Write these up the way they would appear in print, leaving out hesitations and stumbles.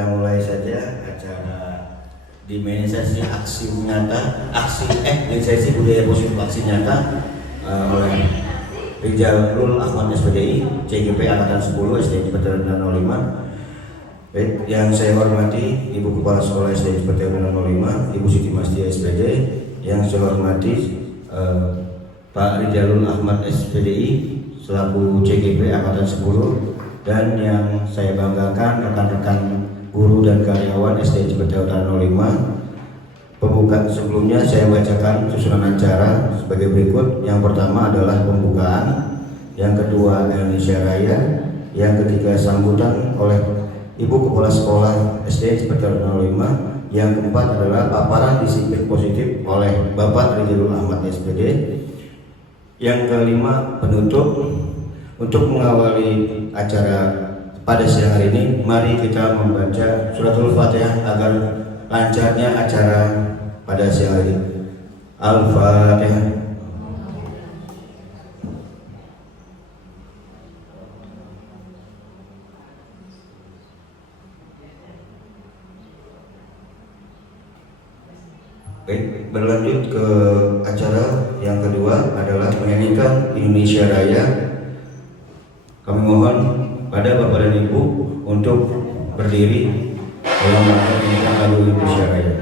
kita mulai saja acara dimensiasi aksi nyata, dimensiasi budaya positif aksi nyata oleh Rizalul Ahmad SPDI, CGP Angkatan 10 SD Cipete 05. Baik, yang saya hormati Ibu Kepala Sekolah SD Cipete 05, Ibu Siti Mastia SPD, yang saya hormati Pak Rizalul Ahmad SPDI selaku CGP Angkatan 10, dan yang saya banggakan rekan-rekan guru dan karyawan SD Cipete Utara 05. Pembukaan sebelumnya saya bacakan susunan acara sebagai berikut. Yang pertama adalah pembukaan, yang kedua Indonesia Raya, yang ketiga sambutan oleh Ibu Kepala Sekolah SD Cipete 05, yang keempat adalah paparan disiplin positif oleh Bapak Rizalul Ahmad SPD, yang kelima penutup. Untuk mengawali acara pada siang hari ini, mari kita membaca suratul Fatihah agar lancarnya acara pada siang hari ini. Al-Fatihah. Baik, berlanjut ke acara yang kedua adalah menyanyikan Indonesia Raya. Kami mohon pada Bapak dan Ibu untuk berdiri dalam rangka menyanyikan lagu Indonesia Raya.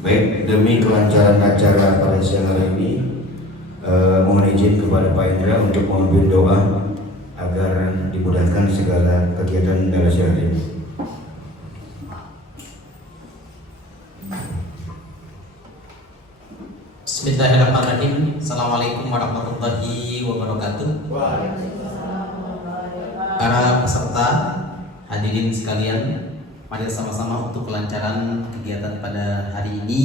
Baik, demi kelancaran acara pada siang hari ini, mohon izin kepada Pak Indra untuk memimpin doa agar dimudahkan segala kegiatan pada siang hari ini. Bismillahirrahmanirrahim. Assalamualaikum warahmatullahi wabarakatuh. Para peserta, hadirin sekalian, mari sama-sama untuk kelancaran kegiatan pada hari ini.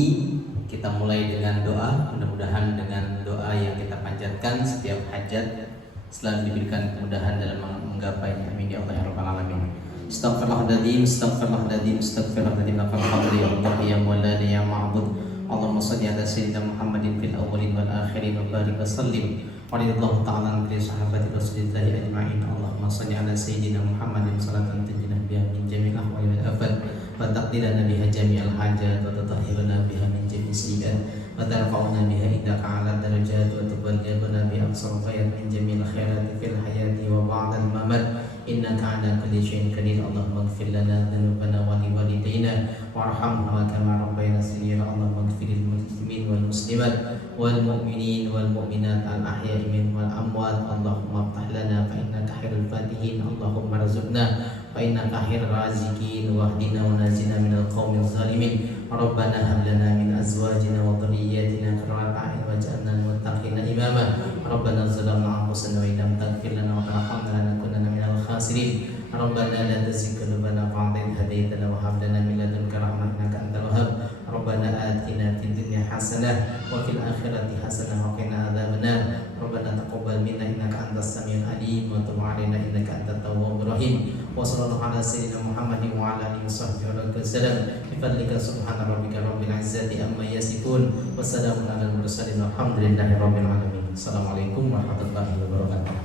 Kita mulai dengan doa. Mudah-mudahan dengan doa yang kita panjatkan, setiap hajat selalu diberikan kemudahan dalam menggapainya. Amin ya Allah ya rabbal alamin. Astaghfirullahaladzim, astaghfirullahaladzim, astaghfirullahaladzim. Alhamdulillah ya Allah ya maulana ya ma'bud. Allahumma salli ala sayyidina Muhammadin fil awwalin wal akhirin wa barik wa sallim. Wa radhiyallahu ta'ala an sahabati Rasulillahi ajma'in. Allahumma salli ala sayyidina Muhammadin salatan tunjina biha min jami'il ahwali wal afat wa taqdirana biha jami'al hajat wa tatahhiruna biha min jami'is sayyi'at wa tarfa'una biha indaka 'ala darajat wa tuballighuna bi aqsal ghayat min jami'il khairati fil hayati wa ba'dal mamat. Inna إنك على كل شيء قدير اللهم اغفر لنا ذنوبنا ولوالدينا وارحمهما كما ربينا صغيرا اللهم اغفر للمسلمين والمسلمات والمؤمنين والمؤمنات الأحياء منهم والأموات اللهم افتح لنا فإنك خير الفاتحين اللهم ارزقنا فإنك خير الرازقين واهدنا ونجنا من القوم الظالمين ربنا هب لنا من أزواجنا وذرياتنا قرة أعين واجعلنا للمتقين إماما ربنا ظلمنا أنفسنا وإن لم تغفر لنا وترحمنا لنكونن من الخاسرين ربنا لا تزغ قلوبنا بعد إذ هديتنا وهب لنا من لدنك رحمة إنك أنت الوهاب ربنا آتنا في الدنيا حسنة وفي الآخرة حسنة وقنا عذاب النار ربنا تقبل منا إنك أنت السميع العليم وتب علينا إنك أنت التواب الرحيم وصلى الله على سيدنا محمد وعلى آله وصحبه وسلم بفضلك سبحان ربك رب العزة عما يصفون وسلام على المرسلين والحمد لله رب العالمين. Assalamualaikum warahmatullahi wabarakatuh.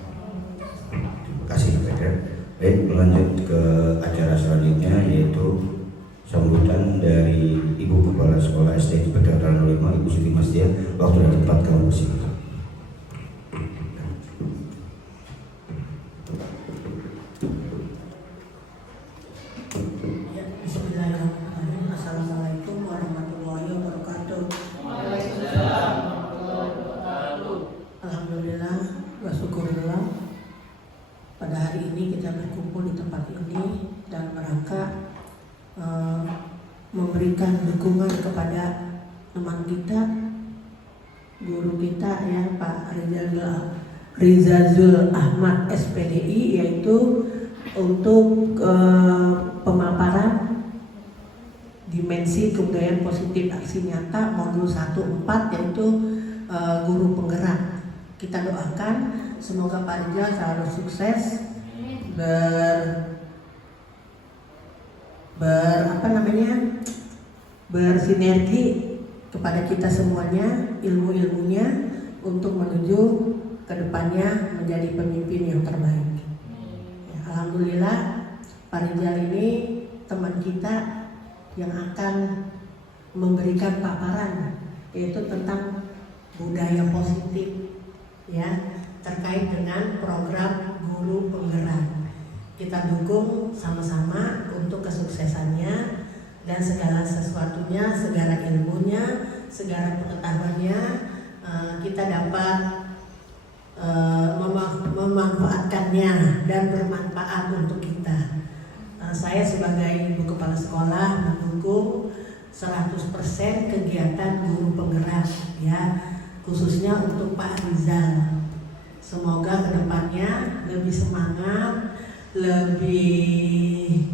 Terima kasih Pak. Baik, melanjut ke acara selanjutnya yaitu sambutan dari Ibu Kepala Sekolah SD Pedagang 05 Ibu Siti Masdia. Waktu dan tempat kamu silakan. Bismillahirrahmanirrahim. Assalamualaikum warahmatullahi wabarakatuh. Alhamdulillah wa syukurillah, pada hari ini kita berkumpul di tempat ini dalam rangka memberikan dukungan kepada teman kita, guru kita ya Pak Rizazul Ahmad SPDI, yaitu untuk pemaparan dimensi kebudayaan positif aksi nyata modul 1/4 yaitu guru penggerak. Kita doakan semoga Pak Rizal selalu sukses bersinergi kepada kita semuanya ilmu-ilmunya untuk menuju kedepannya menjadi pemimpin yang terbaik. Ya, alhamdulillah Pak Rizal ini teman kita yang akan memberikan paparan yaitu tentang budaya positif ya, terkait dengan program guru penggerak. Kita dukung sama-sama untuk kesuksesannya dan segala sesuatunya, segala ilmunya, segala pengetahuannya kita dapat memanfaatkannya dan bermanfaat untuk kita. Saya sebagai Ibu Kepala Sekolah mendukung 100% kegiatan guru penggerak ya, khususnya untuk Pak Rizal. Semoga kedepannya lebih semangat, lebih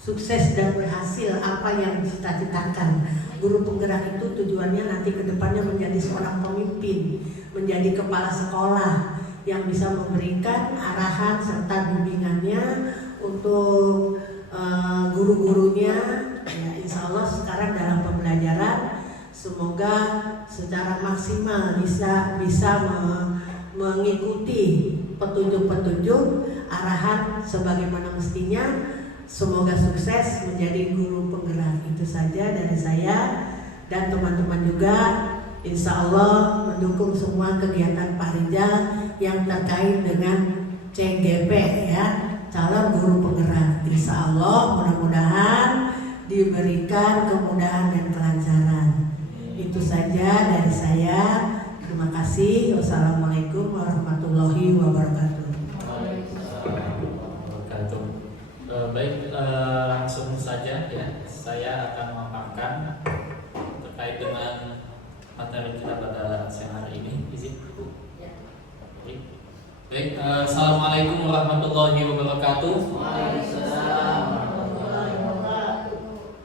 sukses dan berhasil apa yang dicita-citakan. Guru penggerak itu tujuannya nanti kedepannya menjadi seorang pemimpin, menjadi kepala sekolah yang bisa memberikan arahan serta bimbingannya untuk guru-gurunya. Ya, insya Allah sekarang dalam pembelajaran semoga secara maksimal bisa mengikuti petunjuk-petunjuk arahan sebagaimana mestinya. Semoga sukses menjadi guru penggerak. Itu saja dari saya dan teman-teman juga. Insya Allah mendukung semua kegiatan Pak Rizal yang terkait dengan CGP ya, calon guru penggerak. Insya Allah mudah-mudahan diberikan kemudahan dan kelancaran. Itu saja dari saya. Terima kasih. Wassalamualaikum warahmatullahi wabarakatuh. Baik, langsung saja ya, saya akan memaparkan terkait dengan materi kita pada siang hari ini. Izin Bu. Baik, assalamualaikum warahmatullahi wabarakatuh.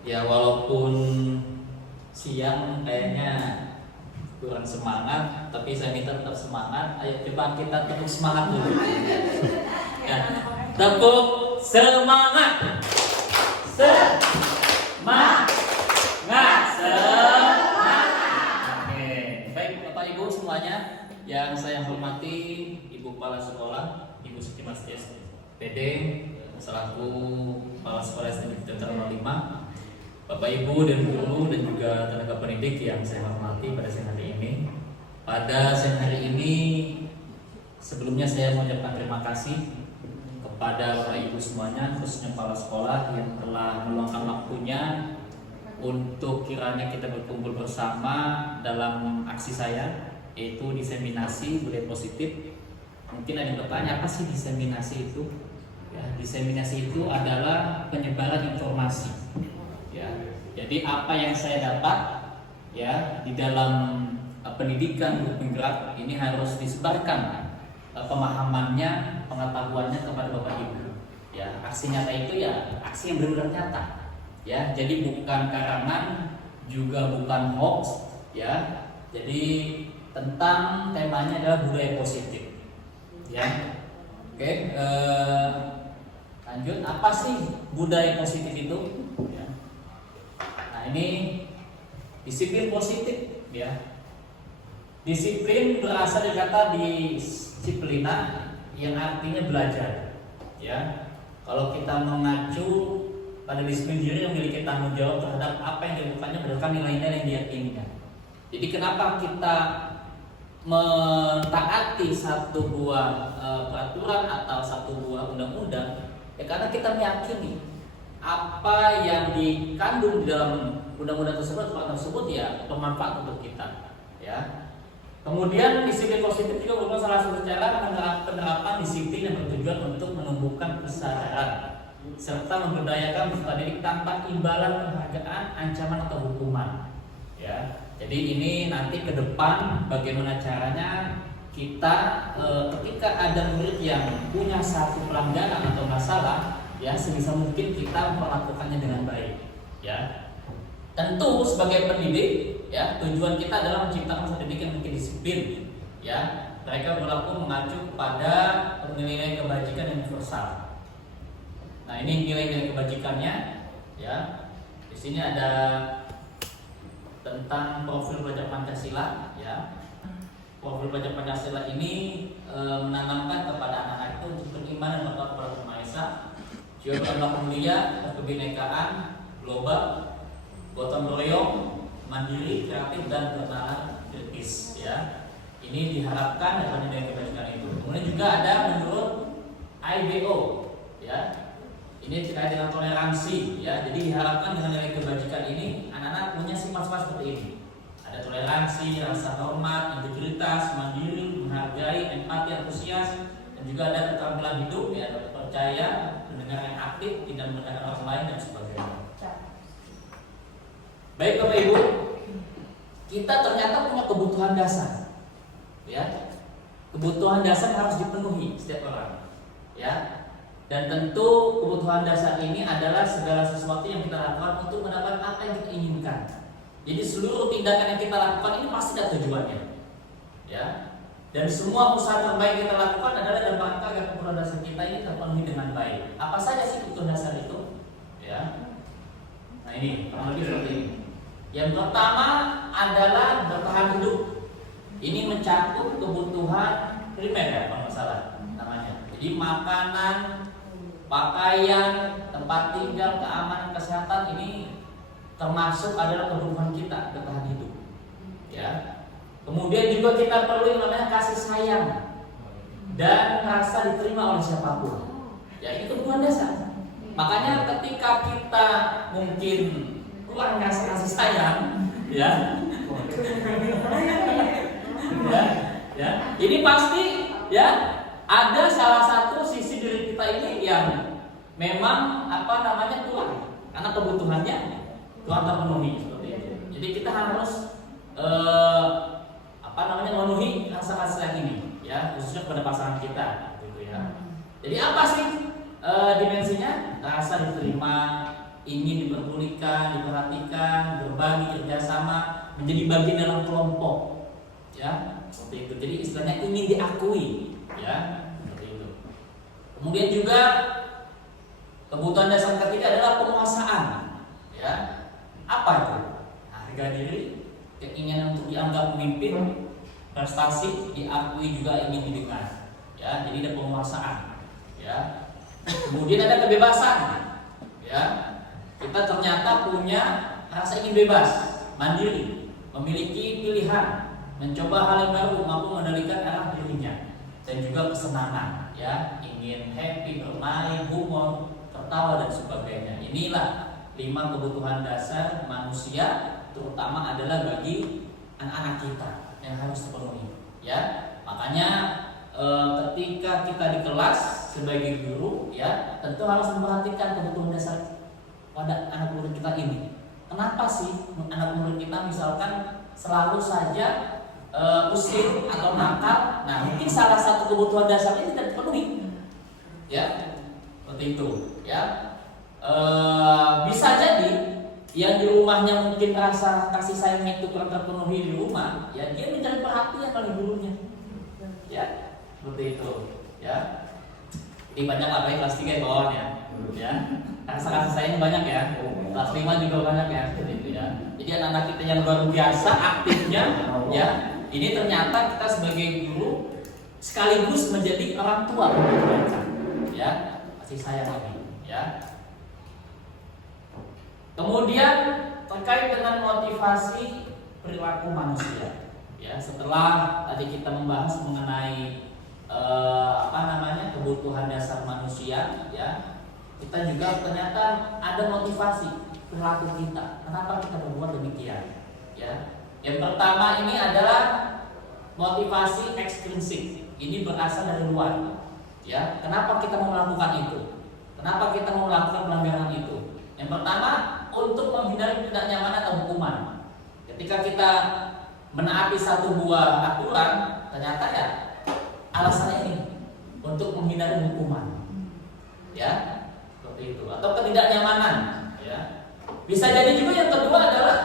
Ya, walaupun siang kayaknya kurang semangat, tapi saya minta tetap semangat. Ayo coba kita tepuk semangat dulu. Ya, tepuk semangat, semangat, semangat. Oke, baik Bapak Ibu semuanya yang saya hormati, Ibu Kepala Sekolah, Ibu Siti Masdia SPD, selaku Kepala Sekolah SD Pedagang 05, Bapak Ibu dan guru dan juga tenaga pendidik yang saya hormati pada siang hari ini. Pada siang hari ini, sebelum Sebelumnya saya mengucapkan terima kasih kepada Bapak Ibu semuanya, khususnya kepala sekolah yang telah meluangkan waktunya untuk kiranya kita berkumpul bersama dalam aksi saya, yaitu diseminasi budaya positif. Mungkin ada yang bertanya, apa sih diseminasi itu? Ya, diseminasi itu adalah penyebaran informasi. Ya, jadi apa yang saya dapat ya di dalam pendidikan guru penggerak ini harus disebarkan pemahamannya, pengetahuannya kepada Bapak Ibu. Ya, aksi nyata itu ya aksi yang benar-benar nyata. Ya, jadi bukan karangan, juga bukan hoax. Ya, jadi tentang temanya adalah budaya positif. Ya, oke. Lanjut, apa sih budaya positif itu? Ya. Nah, ini disiplin positif. Ya, disiplin berasal dari kata disiplina yang artinya belajar. Ya, kalau kita mengacu pada disiplin diri yang memiliki tanggung jawab terhadap apa yang dilakukannya berdasarkan nilai-nilai yang diyakininya. Jadi kenapa kita mentaati satu buah peraturan atau satu buah undang-undang? Ya karena kita meyakini apa yang dikandung di dalam undang-undang tersebut, peraturan tersebut ya bermanfaat untuk kita. Ya. Kemudian disiplin positif juga merupakan salah satu cara penerapan disiplin yang bertujuan untuk menumbuhkan kesadaran serta memberdayakan peserta didik tanpa imbalan penghargaan, ancaman atau hukuman. Ya, jadi ini nanti ke depan bagaimana caranya kita ketika ada murid yang punya satu pelanggaran atau masalah, ya sebisa mungkin kita melakukannya dengan baik. Ya, tentu sebagai pendidik, ya tujuan kita adalah menciptakan peserta didik yang memiliki disiplin. Ya, mereka berlaku mengacu pada nilai-nilai kebajikan yang universal. Nah, ini nilai-nilai kebajikannya, ya. Di sini ada tentang profil pelajar Pancasila, ya. Profil pelajar Pancasila ini menanamkan kepada anak-anak itu untuk beriman dan bertakwa kepada Tuhan Maha Esa, jiwa berakhlak mulia, kebinekaan, global, gotong royong, mandiri, kreatif dan bernalar kritis, ya. Ini diharapkan dalam nilai kebajikan itu. Kemudian juga ada menurut IBO, ya. Ini terkait dengan toleransi, ya. Jadi diharapkan dengan nilai kebajikan ini anak-anak punya sifat-sifat seperti ini. Ada toleransi, rasa hormat, integritas, mandiri, menghargai, empati, antusias, dan juga ada keterampilan hidup, ya, percaya, mendengar yang aktif, tidak merendahkan orang lain dan sebagainya. Baik Bapak Ibu, kita ternyata punya kebutuhan dasar, ya. Kebutuhan dasar harus dipenuhi setiap orang, ya. Dan tentu kebutuhan dasar ini adalah segala sesuatu yang kita lakukan untuk mendapatkan apa yang kita inginkan. Jadi seluruh tindakan yang kita lakukan ini pasti ada tujuannya, ya. Dan semua usaha terbaik yang kita lakukan adalah dalam rangka agar kebutuhan dasar kita ini terpenuhi dengan baik. Apa saja sih kebutuhan dasar itu? Ya. Nah ini kurang lebih seperti ini. Yang pertama adalah bertahan hidup. Ini mencakup kebutuhan primer, ya, kalau nggak salah namanya. Jadi makanan, pakaian, tempat tinggal, keamanan, kesehatan ini termasuk adalah kebutuhan kita bertahan hidup. Ya. Kemudian juga kita perlu yang namanya kasih sayang dan rasa diterima oleh siapapun. Ya, ini kebutuhan dasar. Makanya ketika kita mungkin kurang kasih sayang, ya, ya, ini pasti, ya, ada salah satu sisi diri kita ini yang memang kurang karena kebutuhannya kurang terpenuhi seperti itu. Jadi kita harus memenuhi rasa sayang ini, ya, khususnya pada pasangan kita, gitu ya. Jadi apa sih dimensinya? Rasa diterima, ingin diperdulikan, diperhatikan, berbagi, kerjasama, menjadi bagian dalam kelompok, ya, seperti itu. Jadi istilahnya ingin diakui, ya, seperti itu. Kemudian juga kebutuhan dasar ketiga adalah penguasaan, ya. Apa itu? Harga diri, keinginan untuk dianggap pemimpin, prestasi, diakui juga ingin didengar, ya. Jadi ada penguasaan, ya. Kemudian ada kebebasan, ya. Kita ternyata punya rasa ingin bebas, mandiri, memiliki pilihan, mencoba hal yang baru, mampu mengendalikan arah dirinya. dan juga kesenangan, ya, ingin happy, bermain, humor, tertawa dan sebagainya. Inilah 5 kebutuhan dasar manusia, terutama adalah bagi anak-anak kita yang harus terpenuhi, ya. Makanya ketika kita di kelas sebagai guru, ya, tentu harus memperhatikan kebutuhan dasar pada anak murid kita ini. Kenapa sih anak murid kita misalkan selalu saja usil atau nakal? Nah, mungkin salah satu kebutuhan dasarnya tidak terpenuhi, ya, seperti itu, ya. Bisa jadi yang di rumahnya mungkin rasa kasih sayangnya itu kurang terpenuhi di rumah, ya, dia mencari perhatian oleh gurunya, ya, seperti itu, ya. Ini banyak apa ya, kelas 3 bawahnya, ya. Rasa kasih sayang banyak ya, kelas 5 juga banyak ya, seperti itu, ya. Jadi anak-anak kita yang luar biasa aktifnya, ya. Ini ternyata kita sebagai guru sekaligus menjadi orang tua untuk mereka, ya, kasih sayang ini, ya. Kemudian terkait dengan motivasi perilaku manusia, ya, setelah tadi kita membahas mengenai kebutuhan dasar manusia, ya, kita juga ternyata ada motivasi perilaku kita. Kenapa kita berbuat demikian? Ya, yang pertama ini adalah motivasi ekstrinsik. Ini berasal dari luar. Ya, kenapa kita mau melakukan itu? Kenapa kita mau melakukan pelanggaran itu? Yang pertama, untuk menghindari tidak nyaman atau hukuman. Ketika kita menaati satu buah aturan, ternyata ya alasannya ini untuk menghindari hukuman. Ya, seperti itu. Atau ketidaknyamanan, ya. Bisa jadi juga yang kedua adalah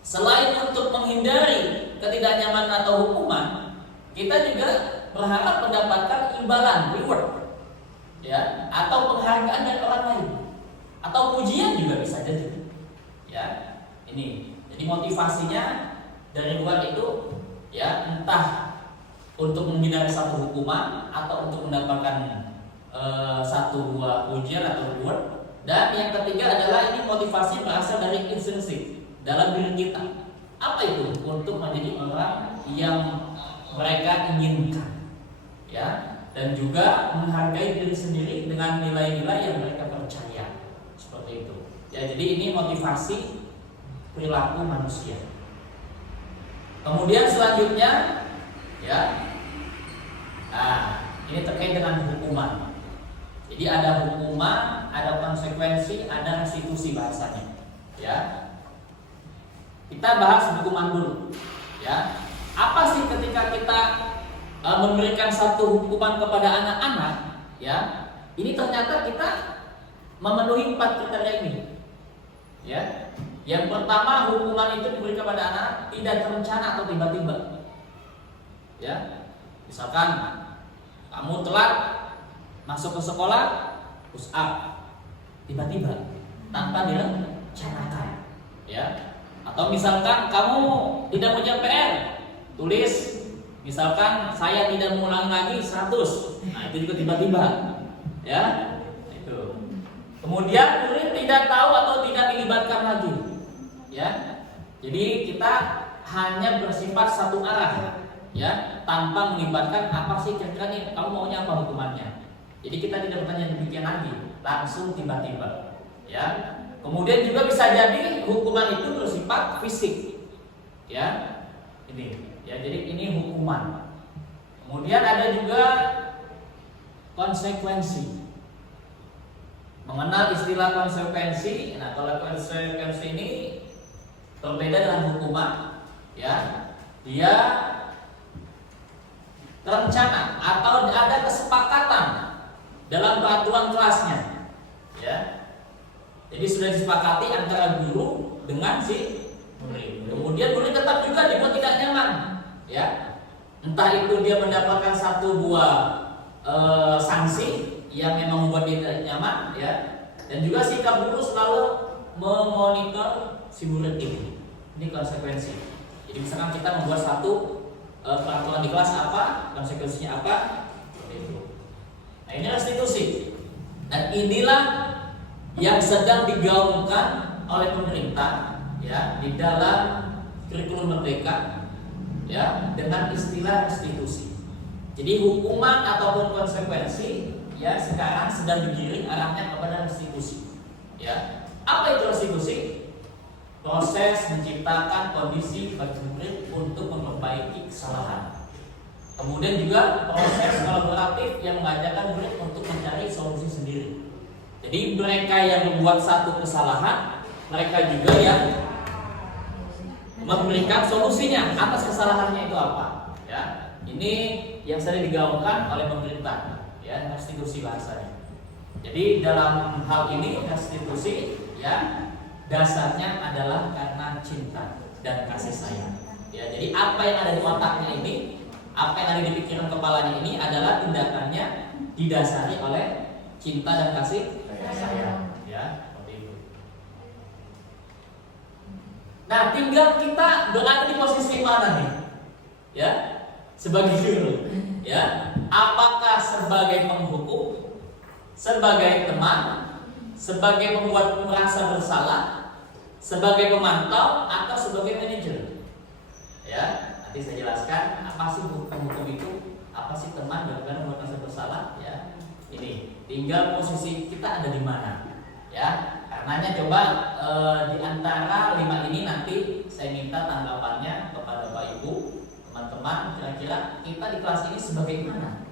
selain untuk menghindari ketidaknyamanan atau hukuman, kita juga berharap mendapatkan imbalan, reward, ya, atau penghargaan dari orang lain, atau pujian juga bisa jadi, ya. Ini, jadi motivasinya dari luar itu, ya, entah untuk menghindari satu hukuman atau untuk mendapatkan satu buah pujian atau reward. Dan yang ketiga adalah ini motivasi berasal dari intrinsik dalam diri kita. Apa itu? Untuk menjadi orang yang mereka inginkan, ya, dan juga menghargai diri sendiri dengan nilai-nilai yang mereka percaya, seperti itu. Ya, jadi ini motivasi perilaku manusia. Kemudian selanjutnya, ya, ini terkait dengan hukuman. Jadi ada hukuman, ada konsekuensi, ada restitusi bahasanya, ya. Kita bahas hukuman dulu, ya. Apa sih ketika kita memberikan satu hukuman kepada anak-anak, ya? Ini ternyata kita memenuhi 4 kriteria ini, ya. Yang pertama, hukuman itu diberi kepada anak tidak terencana atau tiba-tiba, ya. Misalkan kamu telat masuk ke sekolah, push up tiba-tiba tanpa direncanakan, ya. Atau misalkan kamu tidak punya PR, tulis misalkan saya tidak mengulangi lagi 100. Nah, itu juga tiba-tiba, ya. Itu. Kemudian murid tidak tahu atau tidak dilibatkan lagi, ya. Jadi kita hanya bersifat satu arah, ya, tanpa melibatkan apa sih kira-kira nih kamu maunya apa hukumannya. Jadi kita tidak bertanya demikian lagi, langsung tiba-tiba, ya. Kemudian juga bisa jadi hukuman itu bersifat fisik, ya. Ini, ya, jadi ini hukuman. Kemudian ada juga konsekuensi. Mengenal istilah konsekuensi. Nah, kalau konsekuensi ini berbeda dengan hukuman, ya. Dia terencana atau ada kesepakatan dalam peraturan kelasnya, ya. Jadi sudah disepakati antara guru dengan si murid. Kemudian murid tetap juga dibuat tidak nyaman, ya. Entah itu dia mendapatkan satu buah sanksi yang memang membuat dia tidak nyaman, ya. Dan juga sikap guru selalu memonitor si murid ini. Ini konsekuensi. Jadi misalkan kita membuat satu peraturan di kelas apa, konsekuensinya apa, seperti itu. Nah, ini restitusi. Dan inilah yang sedang digaungkan oleh pemerintah, ya, di dalam kurikulum merdeka, ya, dengan istilah restitusi. Jadi hukuman ataupun konsekuensi ya sekarang sedang digiring arahnya kepada restitusi. Ya, apa itu restitusi? Proses menciptakan kondisi bagi murid untuk memperbaiki kesalahan. Kemudian juga proses kolaboratif yang mengajarkan murid untuk mencari solusi sendiri. Jadi mereka yang membuat satu kesalahan, mereka juga yang memberikan solusinya atas kesalahannya itu apa. Ya, ini yang sering digaungkan oleh pemerintah, ya, restitusi bahasanya. Jadi dalam hal ini restitusi, ya, dasarnya adalah karena cinta dan kasih sayang. Ya, jadi apa yang ada di otaknya ini, apa yang ada di pikiran kepalanya ini adalah tindakannya didasari oleh cinta dan kasih sayang. Ya, seperti itu. Nah, tinggal kita berada di posisi mana nih? Ya, sebagai guru. Ya, apakah sebagai penghukum, sebagai teman, sebagai membuat merasa bersalah, sebagai pemantau, atau sebagai manajer? Ya, nanti saya jelaskan apa sih penghukum itu, apa sih teman, bagaimana membuat merasa bersalah. Ya, ini tinggal posisi kita ada di mana. Ya, karenanya coba di antara 5 ini nanti saya minta tanggapannya kepada Bapak Ibu, teman-teman. Kira-kira kita di kelas ini sebagai mana?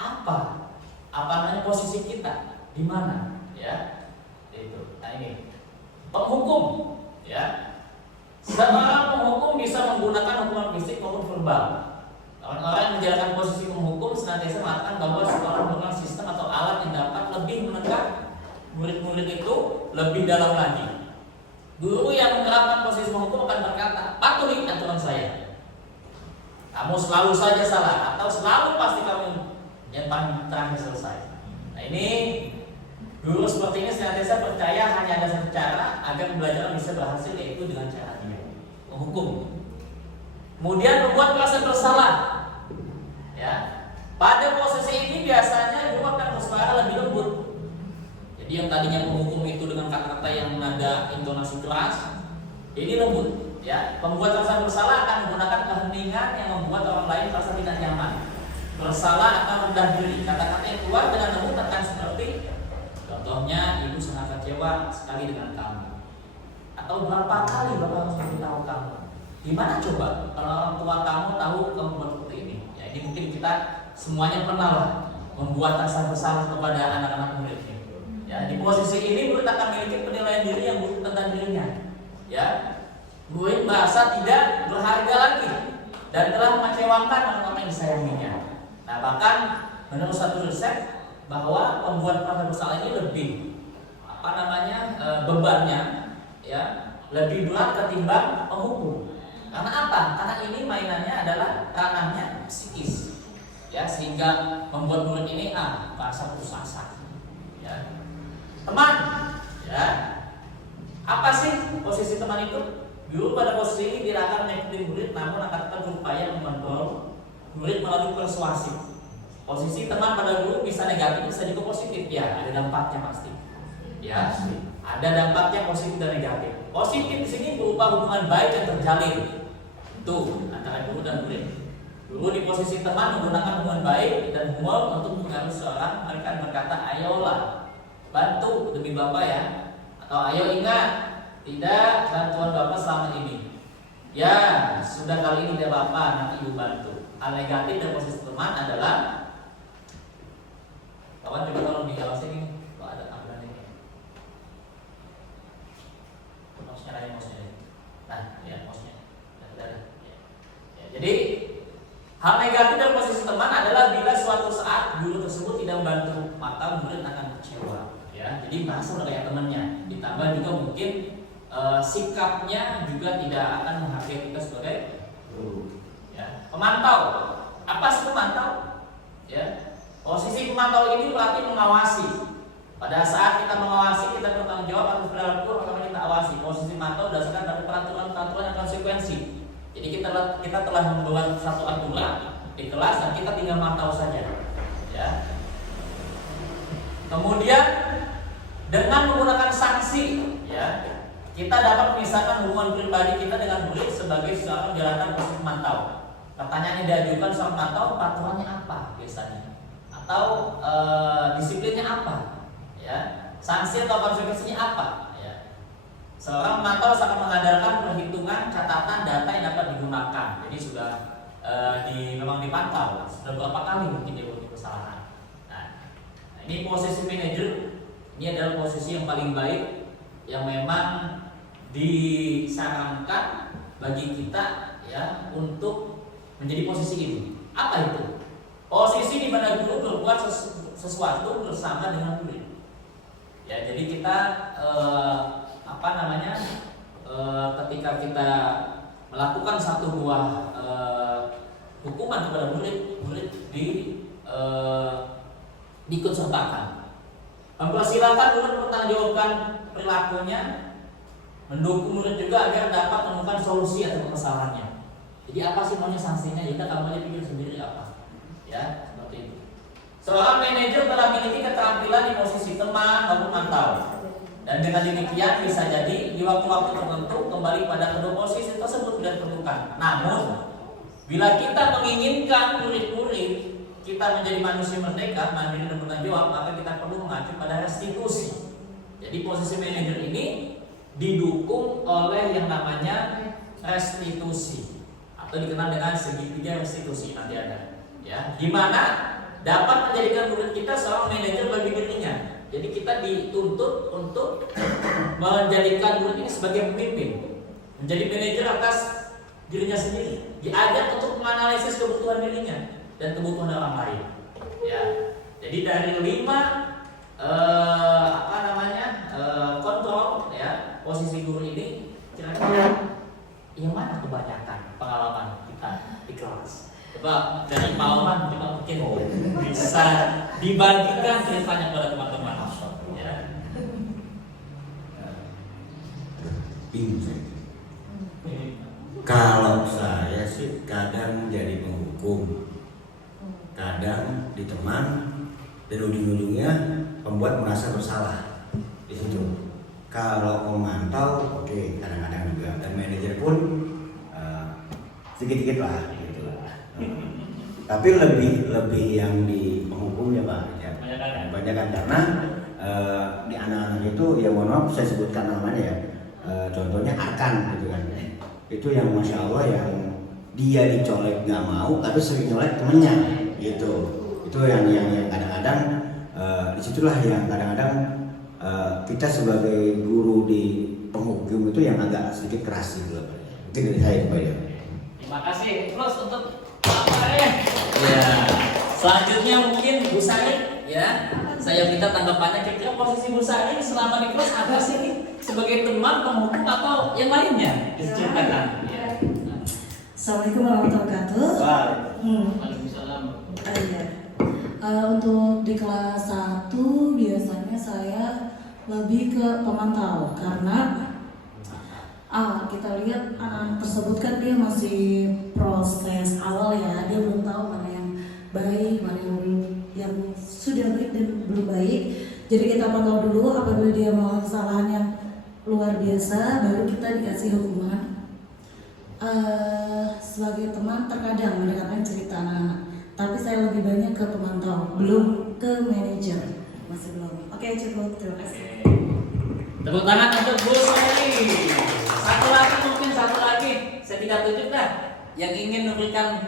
Apa namanya posisi kita di mana? Ya, itu. Nah ini penghukum. Ya, seorang penghukum bisa menggunakan hukuman fisik maupun verbal. Orang-orang yang menjalankan posisi penghukum senantiasa mengatakan bahwa seorang menggunakan sistem atau alat yang dapat lebih menekan murid-murid itu lebih dalam lagi. Guru yang menerapkan posisi penghukum akan berkata, patuhi aturan saya. Kamu selalu saja salah, atau selalu pasti kamu yang paling terakhir selesai. Nah ini guru seperti ini senantiasa percaya hanya ada satu cara agar pembelajaran bisa berhasil, yaitu dengan cara dia menghukum. Kemudian membuat merasa bersalah. Ya, pada posisi ini biasanya guru akan bersuara lebih lembut. Jadi yang tadinya menghukum itu dengan kata-kata yang nada intonasi keras, ini lembut. Ya, pembuat rasa bersalah akan menggunakan keheningan yang membuat orang lain merasa tidak nyaman. Bersalah akan rendah diri. Kata-kata yang keluar dengan lembut akan seperti, contohnya, ibu sangat kecewa sekali dengan kamu. Atau berapa kali bapak harus memberitahu kamu? Gimana coba kalau orang tua kamu tahu kamu buat seperti ini? Ya, ini mungkin kita semuanya pernah lah membuat rasa bersalah kepada anak-anak murid ini. Ya, di posisi ini murid akan memiliki penilaian diri yang buruk tentang dirinya. Ya, murid merasa tidak berharga lagi dan telah mengecewakan orang-orang yang disayanginya. Nah, bahkan menurut satu riset bahwa pembuat rasa bersalah ini lebih bebannya, ya, lebih berat ketimbang penghukum. Karena apa? Karena ini mainannya adalah ranahnya psikis, ya, sehingga membuat murid ini merasa putus asa. Ya. Teman, ya, apa sih posisi teman itu? Guru pada posisi ini tidak akan menyakiti murid, namun akan tetap berupaya mengontrol murid melalui persuasif. Posisi teman pada guru bisa negatif, bisa juga positif. Ya, ada dampaknya pasti. Ya, ada dampaknya positif dan negatif. Positif di sini berupa hubungan baik yang terjalin. Itu antara guru dan murid. Guru di posisi teman menggunakan hubungan baik dan humor untuk mengaruhi seorang. Mereka berkata, ayolah, bantu demi bapak ya. Atau ayo ingat, tidak bantuan bapak selama ini. Ya, sudah kali ini tidak apa-apa, nanti ibu bantu. Hal negatif dari posisi teman adalah, kawan coba tolong diawasi ini, kalau ada tambahan ini. Maksudnya lagi maksudnya. Nah, ya maksudnya. Ya, jadi hal negatif dari posisi teman adalah bila suatu saat guru tersebut tidak membantu, maka murid akan kecewa. Ya, jadi bahasa udah kayak temannya. Ditambah juga mungkin sikapnya juga tidak akan menghargai kita sebagai guru. Ya, pemantau. Apa sih pemantau? Ya, posisi pemantau ini berarti mengawasi. Pada saat kita mengawasi, kita bertanggung jawab atas perilaku orang kita awasi. Posisi pemantau berdasarkan dari peraturan-peraturan dan konsekuensi. Jadi kita telah membuat satu aturan di kelas dan kita tinggal mantau saja. Ya. Kemudian dengan menggunakan sanksi, ya, kita dapat memisahkan hubungan pribadi kita dengan murid sebagai seorang menjalankan posisi pemantau. pertanyaan yang diajukan seorang mantau, peraturannya apa biasanya, atau disiplinnya apa, ya, sanksi atau konsekuensinya apa, ya. Seorang mantau akan mengadakan perhitungan catatan data yang dapat digunakan. Jadi sudah memang dipantau sudah berapa kali mungkin dia buat kesalahan. Nah, ini posisi manajer, ini adalah posisi yang paling baik yang memang disarankan bagi kita, ya, untuk menjadi posisi ini. Apa itu? Posisi di mana guru berbuat sesuatu bersama dengan murid. Ya, jadi kita ketika kita melakukan satu buah hukuman kepada murid diikut sertakan. Mempersilahkan murid mempertanggungjawabkan perilakunya, mendukung murid juga agar dapat menemukan solusi atas kesalahannya. Jadi apa sih maunya sanksinya? Ya kamu aja pikir sendiri apa. Ya, seperti itu. Seorang manajer telah memiliki keterampilan di posisi teman maupun mantau. Dan dengan demikian bisa jadi di waktu-waktu tertentu kembali pada kedua posisi tersebut tidak diperlukan. Namun, bila kita menginginkan murid-murid kita menjadi manusia merdeka, mandiri dan bertanggung jawab, maka kita perlu mengacu pada restitusi. Jadi posisi manajer ini didukung oleh yang namanya restitusi atau dikenal dengan segitiga restitusi, nanti ada, ya, di mana dapat menjadikan murid kita seorang manajer bagi dirinya. Jadi kita dituntut untuk menjadikan murid ini sebagai pemimpin, menjadi manajer atas dirinya sendiri, diajak untuk menganalisis kebutuhan dirinya dan kebutuhan orang lain. Ya, jadi dari 5 kontrol, ya, posisi guru ini kira-kira yang mana kebanyakan pengalaman kita di kelas? Coba dari Pak Oman, coba mungkin bisa dibagikan ceritanya kepada teman-teman. Ya. Bingung saya. Kalau saya sih kadang jadi penghukum, kadang diteman, dan ujung-ujungnya pembuat merasa bersalah di situ. Kalau memantau, oke, kadang-kadang juga, dan manajer pun sedikit-sedikit lah, gitu lah. Tapi lebih yang di penghukum ya Pak, ya. Banyak karena di anak-anak itu, ya mohon maaf saya sebutkan namanya ya, contohnya Arkan gitu kan. Itu yang masya Allah yang dia dicolek nggak mau, tapi sering nyolek temennya gitu. Itu yang kadang-kadang disitulah yang kadang-kadang kita sebagai guru di penghukum itu yang agak sedikit keras gitu. Mungkin dari saya Pak ya. Terima kasih. Terus untuk apa ya? Ya. Selanjutnya mungkin Bu Sari, ya. Saya minta tanggapannya, kira-kira posisi Bu Sari selama di kelas apa sih nih? Sebagai teman, penghukum atau yang lainnya? Diceritakan. Ya. Assalamualaikum warahmatullahi wabarakatuh. Waalaikumsalam. Iya. Untuk di kelas 1 biasanya saya lebih ke pemantau karena kita lihat anak tersebut kan dia masih proses awal ya, dia belum tahu mana yang baik, mana yang sudah baik dan belum baik. Jadi kita pantau dulu, apabila dia mau kesalahan yang luar biasa, baru kita dikasih hukuman. Sebagai teman terkadang mendengarkan cerita anak-anak, tapi saya lebih banyak ke pemantau, belum ke manajer, masih belum. Oke, cukup, terima kasih. Tepuk tangan untuk Bu Sari. Satu lagi, saya tidak tunjuk dah, yang ingin memberikan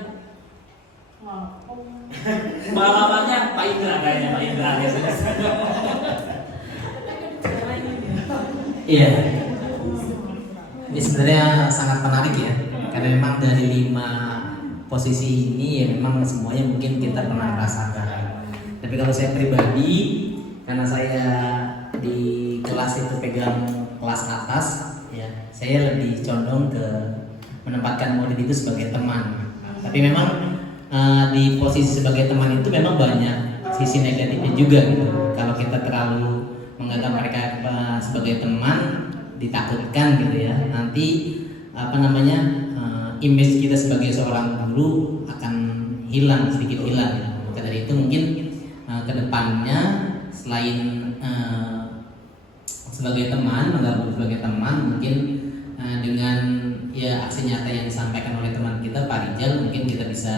pengalamannya Pak Indra kayaknya, Pak Indra ya. Iya. Ini sebenarnya sangat menarik ya, karena memang dari 5 posisi ini ya memang semuanya mungkin kita pernah rasakan. Tapi kalau saya pribadi, karena saya di kelas itu pegang kelas atas, ya saya lebih condong ke menempatkan murid itu sebagai teman. Tapi memang di posisi sebagai teman itu memang banyak sisi negatifnya juga gitu. Kalau kita terlalu menganggap mereka sebagai teman, ditakutkan gitu ya, nanti image kita sebagai seorang guru akan sedikit hilang. Maka dari itu mungkin kedepannya selain sebagai teman, menggabung sebagai teman, mungkin dengan ya aksi nyata yang disampaikan oleh teman kita Pak Rijal, mungkin kita bisa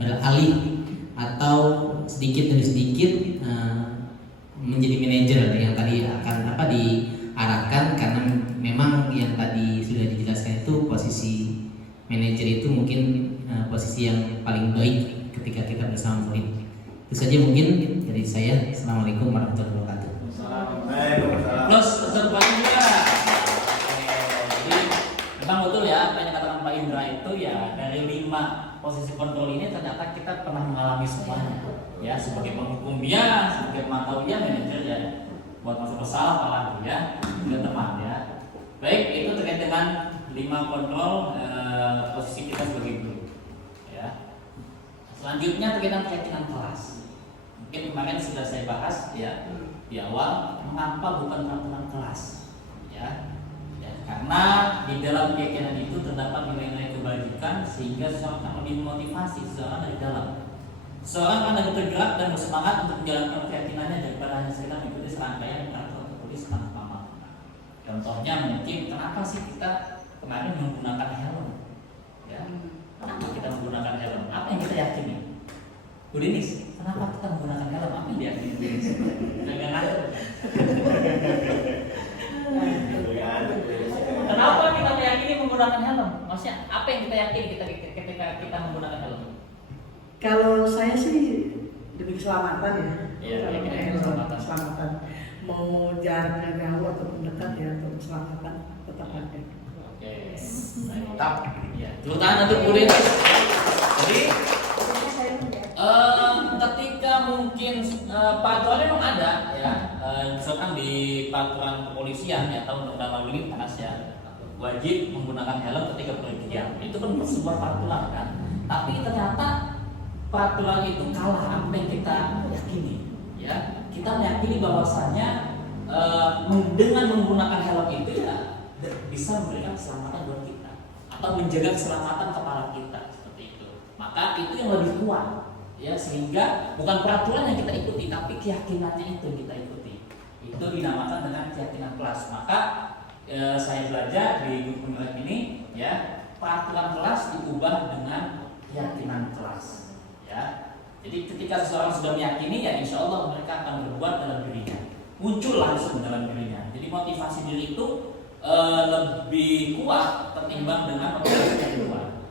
beralih atau sedikit demi sedikit menjadi manajer yang tadi akan diarahkan, karena memang yang tadi sudah dijelaskan itu posisi manajer itu mungkin posisi yang paling baik ketika kita bersama murid. Itu saja mungkin dari saya. Assalamualaikum warahmatullahi wabarakatuh. Plus untuk Pak Indra. Jadi memang betul ya apa yang dikatakan Pak Indra itu ya, dari 5 posisi kontrol ini ternyata kita pernah mengalami semuanya. Ya, sebagai penghukum ya, sebagai pemantau ya, manajer ya, buat masuk bersalah apalagi ya, teman ya. Baik, itu terkait dengan 5 kontrol posisi kita sebagai guru. Ya. Selanjutnya terkait dengan keyakinan kelas. Mungkin kemarin sudah saya bahas ya di awal, mengapa bukan peraturan kelas? Ya, karena di dalam keyakinan itu terdapat nilai-nilai kebajikan sehingga seseorang akan lebih memotivasi seseorang dari dalam. Seseorang akan lebih tergerak dan bersemangat untuk menjalankan keyakinannya daripada hanya sekedar mengikuti serangkaian peraturan tertulis tanpa makna. Contohnya mungkin kenapa sih kita kemarin menggunakan helm? Ya, kenapa kita menggunakan helm? Apa yang kita yakini? Bu Dinis, kenapa kita menggunakan helm? Apa yang diyakini Bu Dinis? Jangan Kenapa kita meyakini menggunakan helm? Maksudnya apa yang kita yakini ketika kita menggunakan helm? Kalau saya sih demi keselamatan ya. Iya, keselamatan. Mau jaraknya jauh atau dekat ya, untuk keselamatan tetap ada. Oke, mantap. Ya, terutama untuk Bu Denis. Jadi ketika mungkin peraturan memang ada ya, misalkan di peraturan kepolisian ya, atau undang-undang lalu lintas ya, wajib menggunakan helm ketika bepergian. Itu kan sebuah peraturan kan. Tapi ternyata peraturan itu kalah apa yang kita yakini ya. Kita meyakini bahwasanya dengan menggunakan helm itu ya bisa memberikan keselamatan buat kita atau menjaga keselamatan kepala kita, seperti itu. Maka itu yang lebih kuat ya, sehingga bukan peraturan yang kita ikuti tapi keyakinannya itu yang kita ikuti. Itu dinamakan dengan keyakinan kelas. Maka saya belajar di guru penggerak ini ya, peraturan kelas diubah dengan keyakinan kelas ya. Jadi ketika seseorang sudah meyakini ya, insya Allah mereka akan berbuat dalam dirinya, muncul langsung dalam dirinya. Jadi motivasi diri itu lebih kuat ketimbang dengan motivasi yang luar.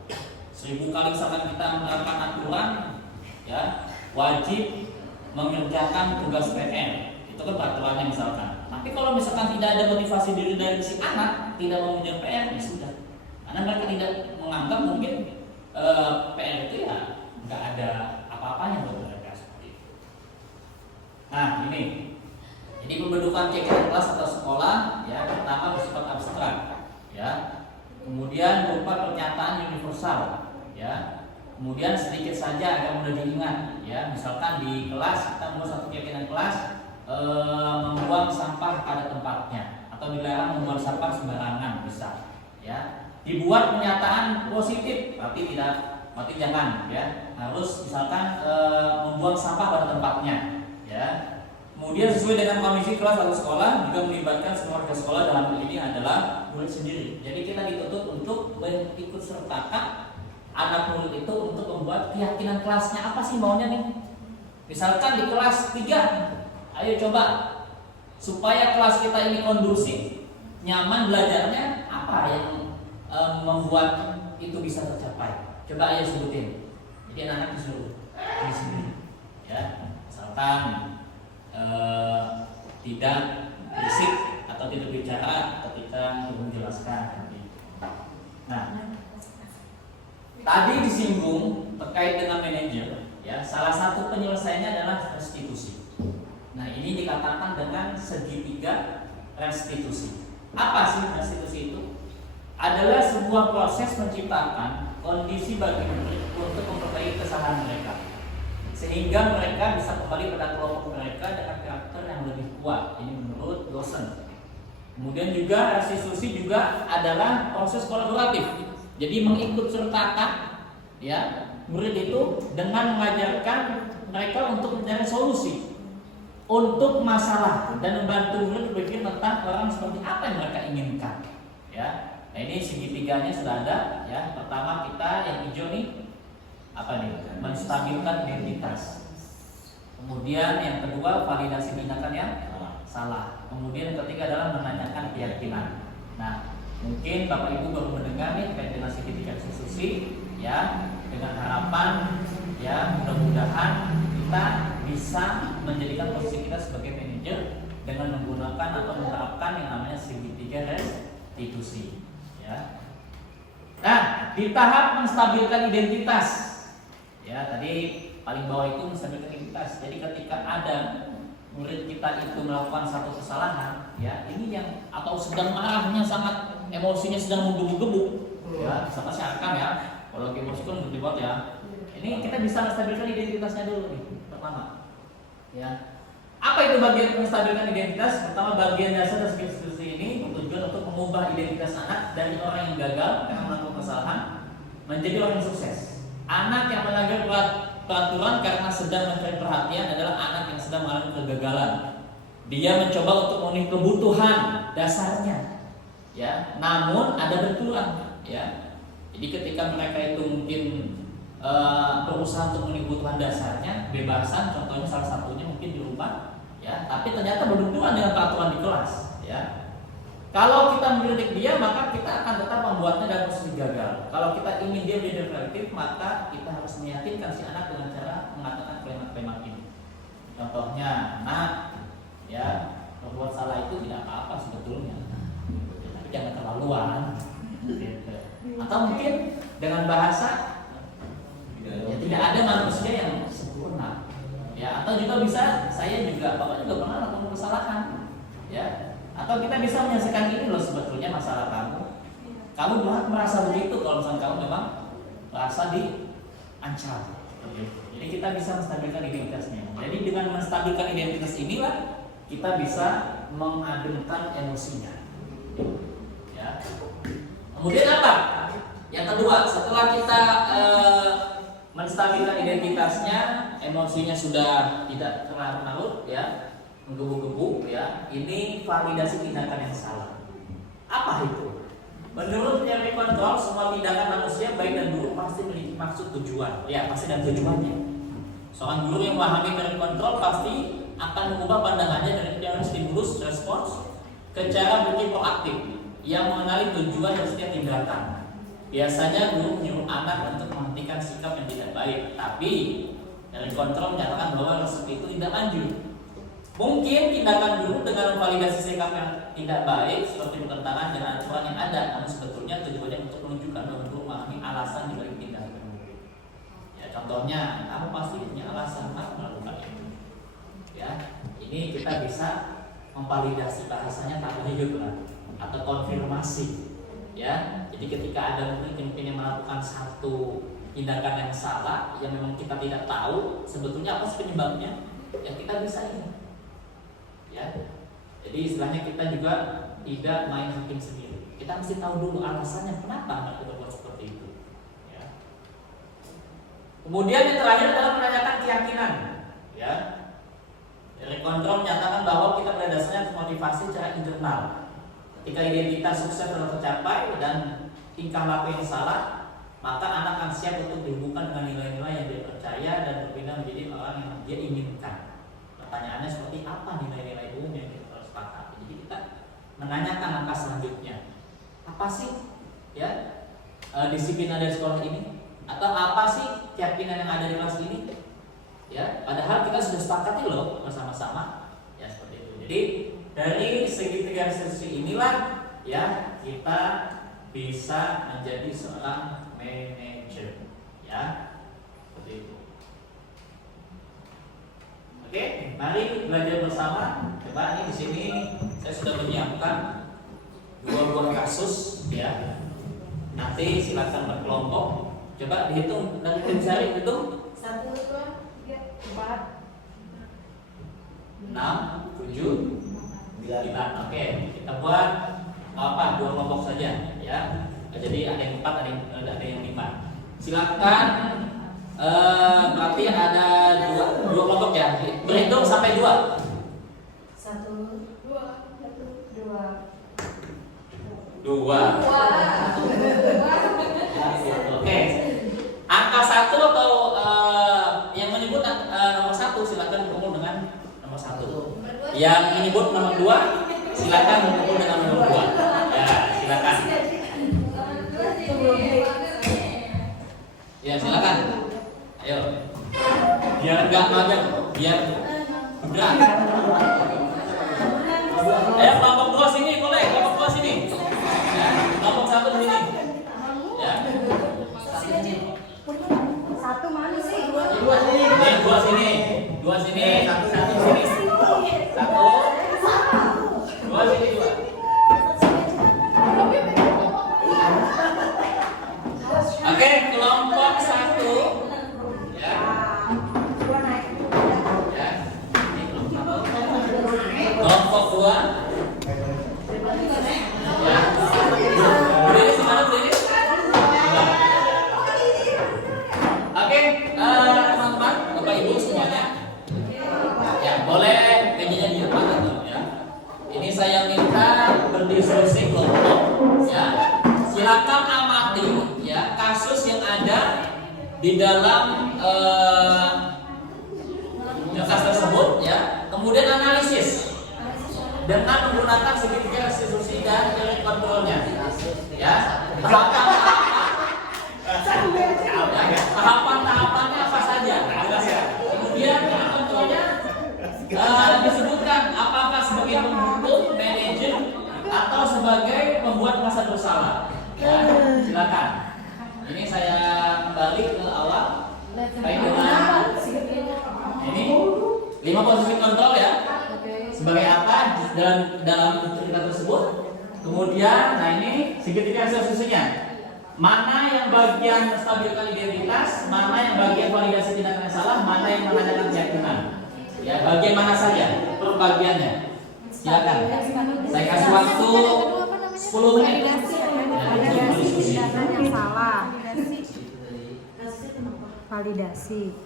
1000 kali misalkan kita menerapkan aturan ya, wajib mengerjakan tugas PR, itu kan peraturannya misalkan. Tapi kalau misalkan tidak ada motivasi diri dari si anak, tidak mau mengerjakan PR, ya sudah. Karena mereka tidak menganggap mungkin PR itu ya nggak ada apa-apanya buat mereka, seperti itu. Nah ini, jadi pembentukan keyakinan kelas atau sekolah ya, pertama bersifat abstrak ya, kemudian berupa pernyataan universal ya, kemudian sedikit saja agar mudah diingat ya. Misalkan di kelas kita membuat satu keyakinan kelas, membuang sampah pada tempatnya atau dilarang membuang sampah sembarangan, bisa ya. Dibuat pernyataan positif, berarti jangan ya, harus misalkan membuang sampah pada tempatnya ya. Kemudian sesuai dengan kondisi kelas atau sekolah, juga melibatkan semua warga sekolah, dalam hal ini adalah murid sendiri. Jadi kita dituntut untuk ikut sertakan anak murid itu untuk membuat keyakinan kelasnya. Apa sih maunya nih? Misalkan di kelas 3, ayo coba supaya kelas kita ini kondusif, nyaman belajarnya, apa yang membuat itu bisa tercapai? Coba ayo sebutin. Jadi anak-anak disuruh di sini ya. Misalkan tidak berisik atau tidak bicara ketika menjelaskan. Nah, tadi disinggung terkait dengan manajer ya, salah satu penyelesaiannya adalah restitusi. Nah, ini dikatakan dengan segitiga restitusi. Apa sih restitusi itu? Adalah sebuah proses menciptakan kondisi bagi murid untuk memperbaiki kesalahan mereka, sehingga mereka bisa kembali pada kelompok mereka dengan karakter yang lebih kuat. Ini menurut dosen. Kemudian juga restitusi juga adalah proses kolaboratif. Jadi mengikut sertakan ya murid itu dengan mengajarkan mereka untuk mencari solusi untuk masalah dan membantu murid berpikir tentang orang seperti apa yang mereka inginkan ya. Nah ini segitiganya sudah ada ya. Pertama kita yang hijau nih apa nih? Menstabilkan identitas. Kemudian yang kedua validasi tindakan yang salah. Kemudian yang ketiga adalah menanyakan keyakinan. Nah mungkin Bapak Ibu baru mendengar nih terkait dengan segitiga sususi ya, dengan harapan ya mudah-mudahan kita bisa menjadikan posisi kita sebagai manajer dengan menggunakan atau menerapkan yang namanya segitiga restitusi ya. Nah di tahap menstabilkan identitas ya, tadi paling bawah itu menstabilkan identitas. Jadi ketika ada murid kita itu melakukan satu kesalahan ya, ini yang atau sedang marahnya sangat, emosinya sedang menggebu-gebu ya, sama siakan ya, kalau lagi emosi kan berdebat ya. Ini kita bisa menstabilkan identitasnya dulu nih. Pertama ya, apa itu bagian menstabilkan identitas? Pertama, bagian dasar dari institusi ini bertujuan untuk mengubah identitas anak dari orang yang gagal karena melakukan kesalahan menjadi orang yang sukses. Anak yang melanggar peraturan karena sedang mencari perhatian adalah anak yang sedang mengalami kegagalan. Dia mencoba untuk memenuhi kebutuhan dasarnya ya, namun ada benturan ya. Jadi ketika mereka itu mungkin berusaha untuk memenuhi kebutuhan dasarnya, bebasan contohnya salah satunya mungkin di rumah ya, tapi ternyata berbenturan dengan peraturan di kelas ya. Kalau kita mengkritik dia, maka kita akan tetap membuatnya dalam posisi gagal. Kalau kita ingin dia menjadi kreatif, maka kita harus meyakinkan si anak dengan cara mengatakan kalimat-kalimat ini. Contohnya, nak ya, berbuat salah itu tidak apa-apa sebetulnya, tapi jangan terlaluan gitu. Atau mungkin dengan bahasa ya, tidak ada manusia yang sempurna ya. Atau juga bisa, saya juga, Bapak juga pernah melakukan kesalahan ya. Atau kita bisa menyaksikan ini loh sebetulnya masalah kamu merasa begitu kalau misalnya kamu memang merasa diancam. Jadi kita bisa menstabilkan identitasnya. Jadi dengan menstabilkan identitas inilah kita bisa mengademkan emosinya ya. Kemudian apa? Yang kedua, setelah kita menstabilkan identitasnya, emosinya sudah tidak terlarut ya, menggebu-gebu ya, ini validasi tindakan yang salah. Apa itu? Menurut teori kontrol, semua tindakan manusia baik dan buruk pasti memiliki maksud tujuan. Ya, pasti dan tujuannya. Seorang guru yang memahami teori kontrol pasti akan mengubah pandangannya dari teori stimulus respons ke cara berpikir proaktif yang mengenali tujuan dari setiap tindakan. Biasanya guru menyuruh anak untuk menghentikan sikap yang tidak baik, tapi teori kontrol menyatakan bahwa resep itu tidak lanjut. Mungkin tindakan guru dengan memvalidasi sikap yang tidak baik seperti bertentangan dengan aturan yang ada, namun sebetulnya tujuannya untuk menunjukkan bahwa guru memahami alasan di balik tindakan guru. Ya, contohnya, kamu pasti punya alasan kenapa melakukan itu. Ya, ini kita bisa memvalidasi, bahasanya tahlil atau konfirmasi. Ya, jadi ketika ada murid yang melakukan satu tindakan yang salah yang memang kita tidak tahu sebetulnya apa sih penyebabnya, ya kita bisa ini. Ya, jadi istilahnya kita juga tidak main hakim sendiri. Kita mesti tahu dulu alasannya kenapa anak kita berbuat seperti itu. Ya. Kemudian yang terakhir adalah menanyakan keyakinan. Ya, dari kontrol menyatakan bahwa kita pada dasarnya motivasi secara internal. Ketika identitas sukses telah tercapai dan tingkah laku yang salah, maka anak akan siap untuk dihubungkan dengan nilai-nilai yang dia percaya dan berpindah menjadi orang yang dia inginkan. Pertanyaannya seperti apa nilai-nilai umum yang kita harus sepakati. Jadi kita menanyakan langkah selanjutnya. Apa sih ya disiplin ada di sekolah ini? Atau apa sih keyakinan yang ada di kelas ini? Ya, padahal kita sudah sepakati loh bersama-sama. Ya seperti itu. Jadi dari segitiga institusi inilah ya kita bisa menjadi seorang manajer. Ya, seperti itu. Oke, mari belajar bersama. Coba ini di sini saya sudah menyiapkan 2 buah kasus ya. Nanti silakan berkelompok. Coba dihitung dari tim cari hitung. 1, 2, 3, 4, 6, 7, 9. Oke, kita buat apa? 2 kelompok saja ya. Jadi ada yang 4, ada yang 5. Silakan. Berarti ada dua kelompok ya. Berhitung sampai 2. 1, 2, 1, 2, 2. nomor 1. Yang ini bot nomor 2, silakan berkumpul dengan nomor 2. Ya, silakan. Ya, silakan. Ayo. Biar enggak magang, biar gerak. Ayo kelompok 2 sini, boleh. Kelompok 2 sini. Ya, kelompok 1 di sini. Ya. Satu mana sih? Dua sini. Dua sini. Satu sini. Satu. Dua sini, dua. Oke, kelompok 1. Ya. Ya. Ini kelompok 1. Kelompok 2. Ya. Berdiri sekarang berdiri. Oke, teman-teman, Bapak Ibu semuanya. Ya, boleh meja di depan atau ya. Ini saya minta berdiskusi kelompok ya. Silakan amati ya kasus yang ada di dalam kasus tersebut ya. Kemudian analisis dengan menggunakan segitiga restitusi dan teori kontrolnya. Ya, tahapan-tahapannya apa saja. Kemudian kontrolnya disebutkan apakah sebagai pembentuk, manajer, atau sebagai pembuat masa bersalah. Ya, silakan. Ini saya kembali ke awal. Baik dengan ini 5 posisi kontrol ya. Sebagai apa dalam cerita tersebut? Kemudian, nah ini segitiga restitusinya. Mana yang bagian menstabilkan identitas, mana yang bagian validasi tindakan yang salah, mana yang menanyakan keyakinan. Ya, bagian mana saja perbagiannya. Silakan. Saya kasih waktu 10 menit. Ya, diskusi. Tindakan yang salah. Validasi.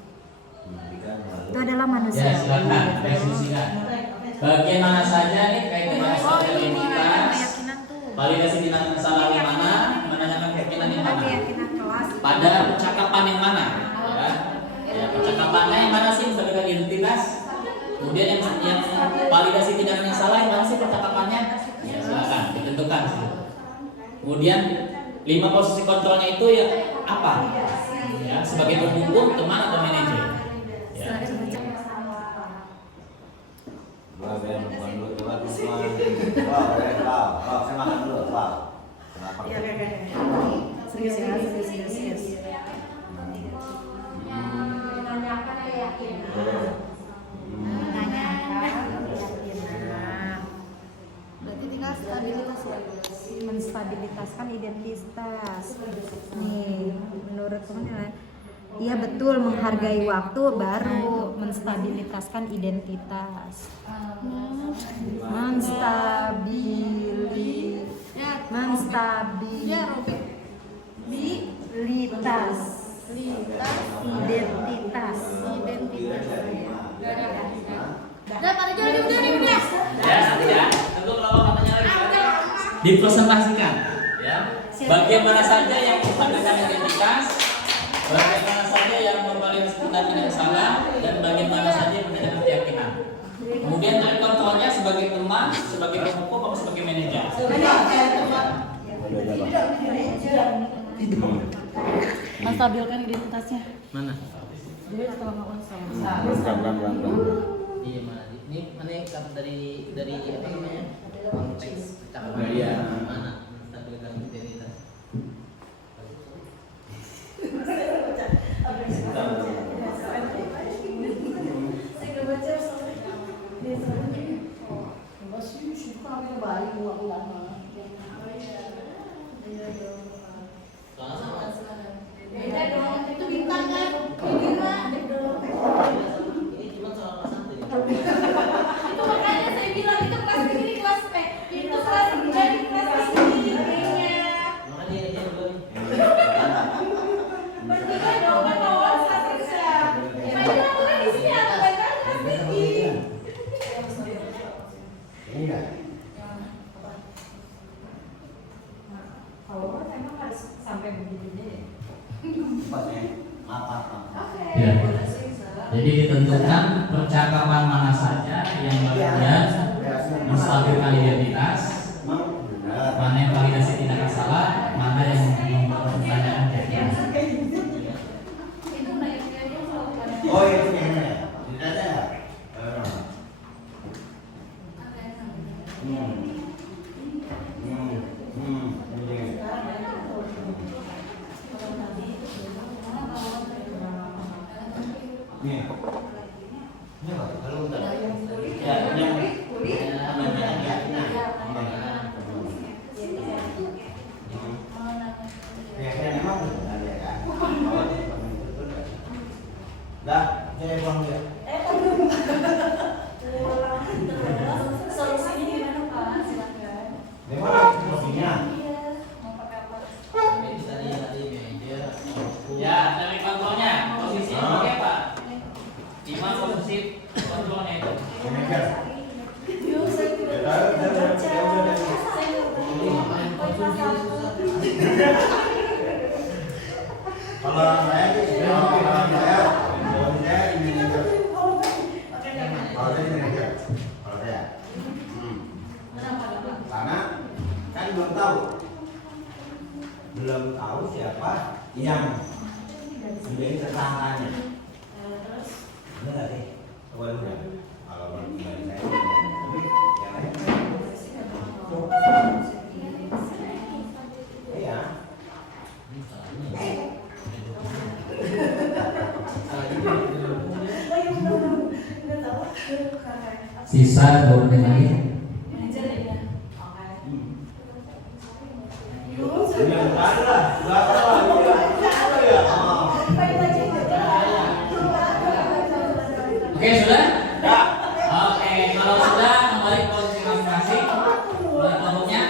Itu adalah manusia. Ya, silakan diskusikan. Bagian mana saja nih kait dengan soal identitas, validasi tindakan yang salah di mana, menanyakan keyakinan yang mana. Pada percakapan yang mana? Ya, percakapannya yang mana sih sebagai identitas? Kemudian yang validasi tindakan yang salah yang mana sih percakapannya? Ya, silakan ditentukan. Kemudian 5 posisi kontrolnya itu ya apa? Ya, sebagai pemukul, teman atau manajer. Ya. Serius ya, serius. Menanyakan keyakinan. Berarti tinggal stabilitas ya. Menstabilitaskan identitas. Nih, menurut teman-teman, iya betul, menghargai waktu baru menstabilitaskan identitas. Menstabilitas identitas. Ya, nanti ya. Tentu kalau katanya lagi dipresentasikan ya. Bagian mana saja yang menstabilkan identitas, bagian mana saja yang memvalidasi tindakan yang salah, dan bagian mana saja yang menanyakan keyakinan. Kemudian dari kontrolnya sebagai teman, sebagai pemukul, atau sebagai manajer. Menstabilkan identitasnya. Mana? Dia setelah melakukan salah. Iya mana? Ini mana dari apa namanya? Konteks percakapan mana? Menstabilkan identitas. Beda dong, itu bintang kan? Gila. Ini cuma soal kelas 1 ya. Itu makanya saya bilang itu kelas begini kelas itu kelas begini kelas begini. jadi ditentukan percakapan mana saja yang berbeda menstabilkan identitas, mana yang validasi tindakan salah, mana yang membuat pertanyaan jadinya. Oh itu yang mana? Ditanya nggak? Nih, ini apa? Kalau bentar. Ya, yang saya pulang ya. Solusinya gimana Pak? Silakan. Memang solusinya. Ya, dari kontrolnya, posisinya oke Pak. Di mana posisi kontrolnya itu? Kalau saya sih, kalau saya ini aja. Kalau saya ini aja. Kalau saya. Karena kan belum tahu siapa yang menjadi tersangkanya. Benar nggak sih? Coba dulu ya. Kalau menurut saya, tapi yang lain. Iya. Sisa 2 menit lagi. Oke sudah? Ya. Oke, kalau sudah kembali ke konfirmasi kelompoknya.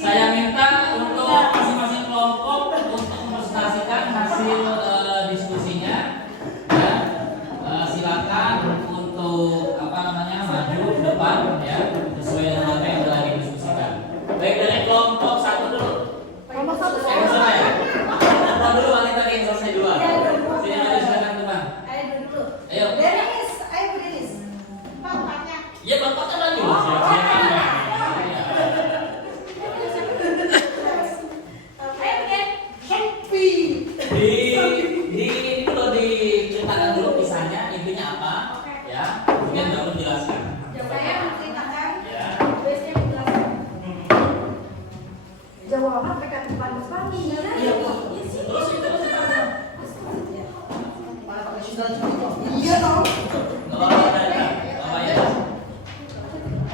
Saya minta untuk masing-masing kelompok untuk mempresentasikan hasil diskusinya. Ya. Silakan untuk maju ke depan ya sesuai dengan apa yang telah didiskusikan. Baik dari kelompok 1 dulu. Kelompok 1 Selesai ya? Kelompok dulu wanita yang selesai dua. Sini maju silakan teman. Ayo dulu. Ayo. Denis, ayo Denis. Bapaknya. Iya bapaknya maju. Siap-siap. Di dulu diceritakan dulu kisahnya intinya apa ya kemudian baru jelaskan. Saya menceritakan Ya. biasanya menjelaskan jawaban mereka depan iya Terus itu iya dong kalau ada apa ya?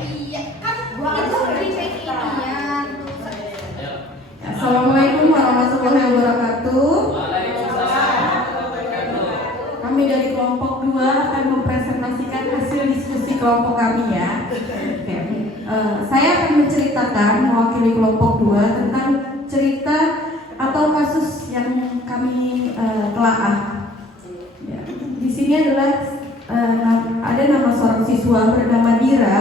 iya kan itu briefing inian. Ayo. Assalamualaikum warahmatullahi wabarakatuh. Waalaikumsalam. Kami dari kelompok 2 akan mempresentasikan hasil diskusi kelompok kami ya. Oke. Saya akan menceritakan mewakili kelompok 2 tentang cerita atau kasus yang kami telaah. Ya. Di sini adalah ada nama seorang siswa bernama Dira.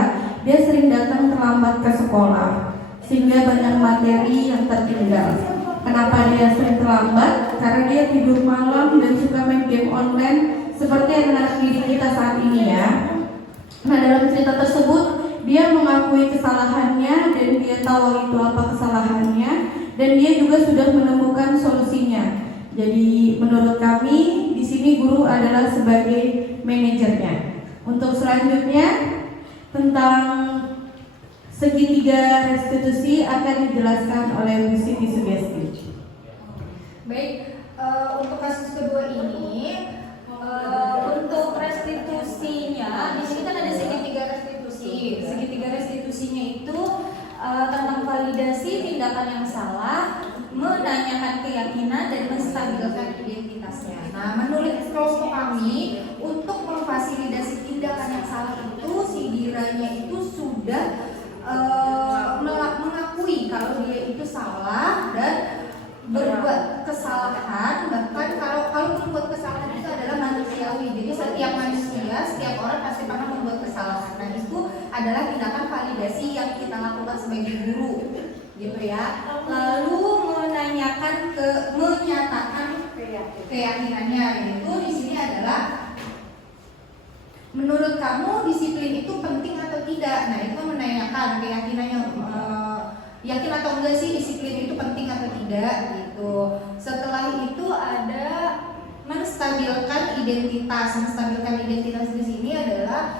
Dia sering datang terlambat ke sekolah sehingga banyak materi yang tertinggal. Kenapa dia sering terlambat? Karena dia tidur malam dan suka main game online seperti anak-anak didik kita saat ini ya. Nah dalam cerita tersebut dia mengakui kesalahannya dan dia tahu itu apa kesalahannya dan dia juga sudah menemukan solusinya. Jadi menurut kami di sini guru adalah sebagai manajernya. Untuk selanjutnya tentang segitiga restitusi akan dijelaskan oleh Bu Siti Sugesti. Baik, untuk kasus kedua ini untuk restitusinya di sini kan ada segitiga restitusi. Segitiga restitusinya itu tentang validasi tindakan yang salah, menanyakan keyakinan dan menstabilkan identitasnya. Nah, menurut kelompok kami untuk memfasilitasi tindakan yang salah itu si Diranya itu sudah mengakui kalau dia itu salah dan berbuat kesalahan. Bahkan kalau membuat kesalahan itu adalah manusiawi. Jadi setiap manusia, setiap orang pasti pernah membuat kesalahan. Nah itu adalah tindakan validasi yang kita lakukan sebagai guru, gitu ya. Lalu menyatakan keyakinannya, yaitu di sini adalah menurut kamu disiplin itu penting atau tidak? Nah, itu menanyakan keyakinannya, yakin atau enggak sih disiplin itu penting atau tidak gitu. Setelah itu ada menstabilkan identitas. Menstabilkan identitas di sini adalah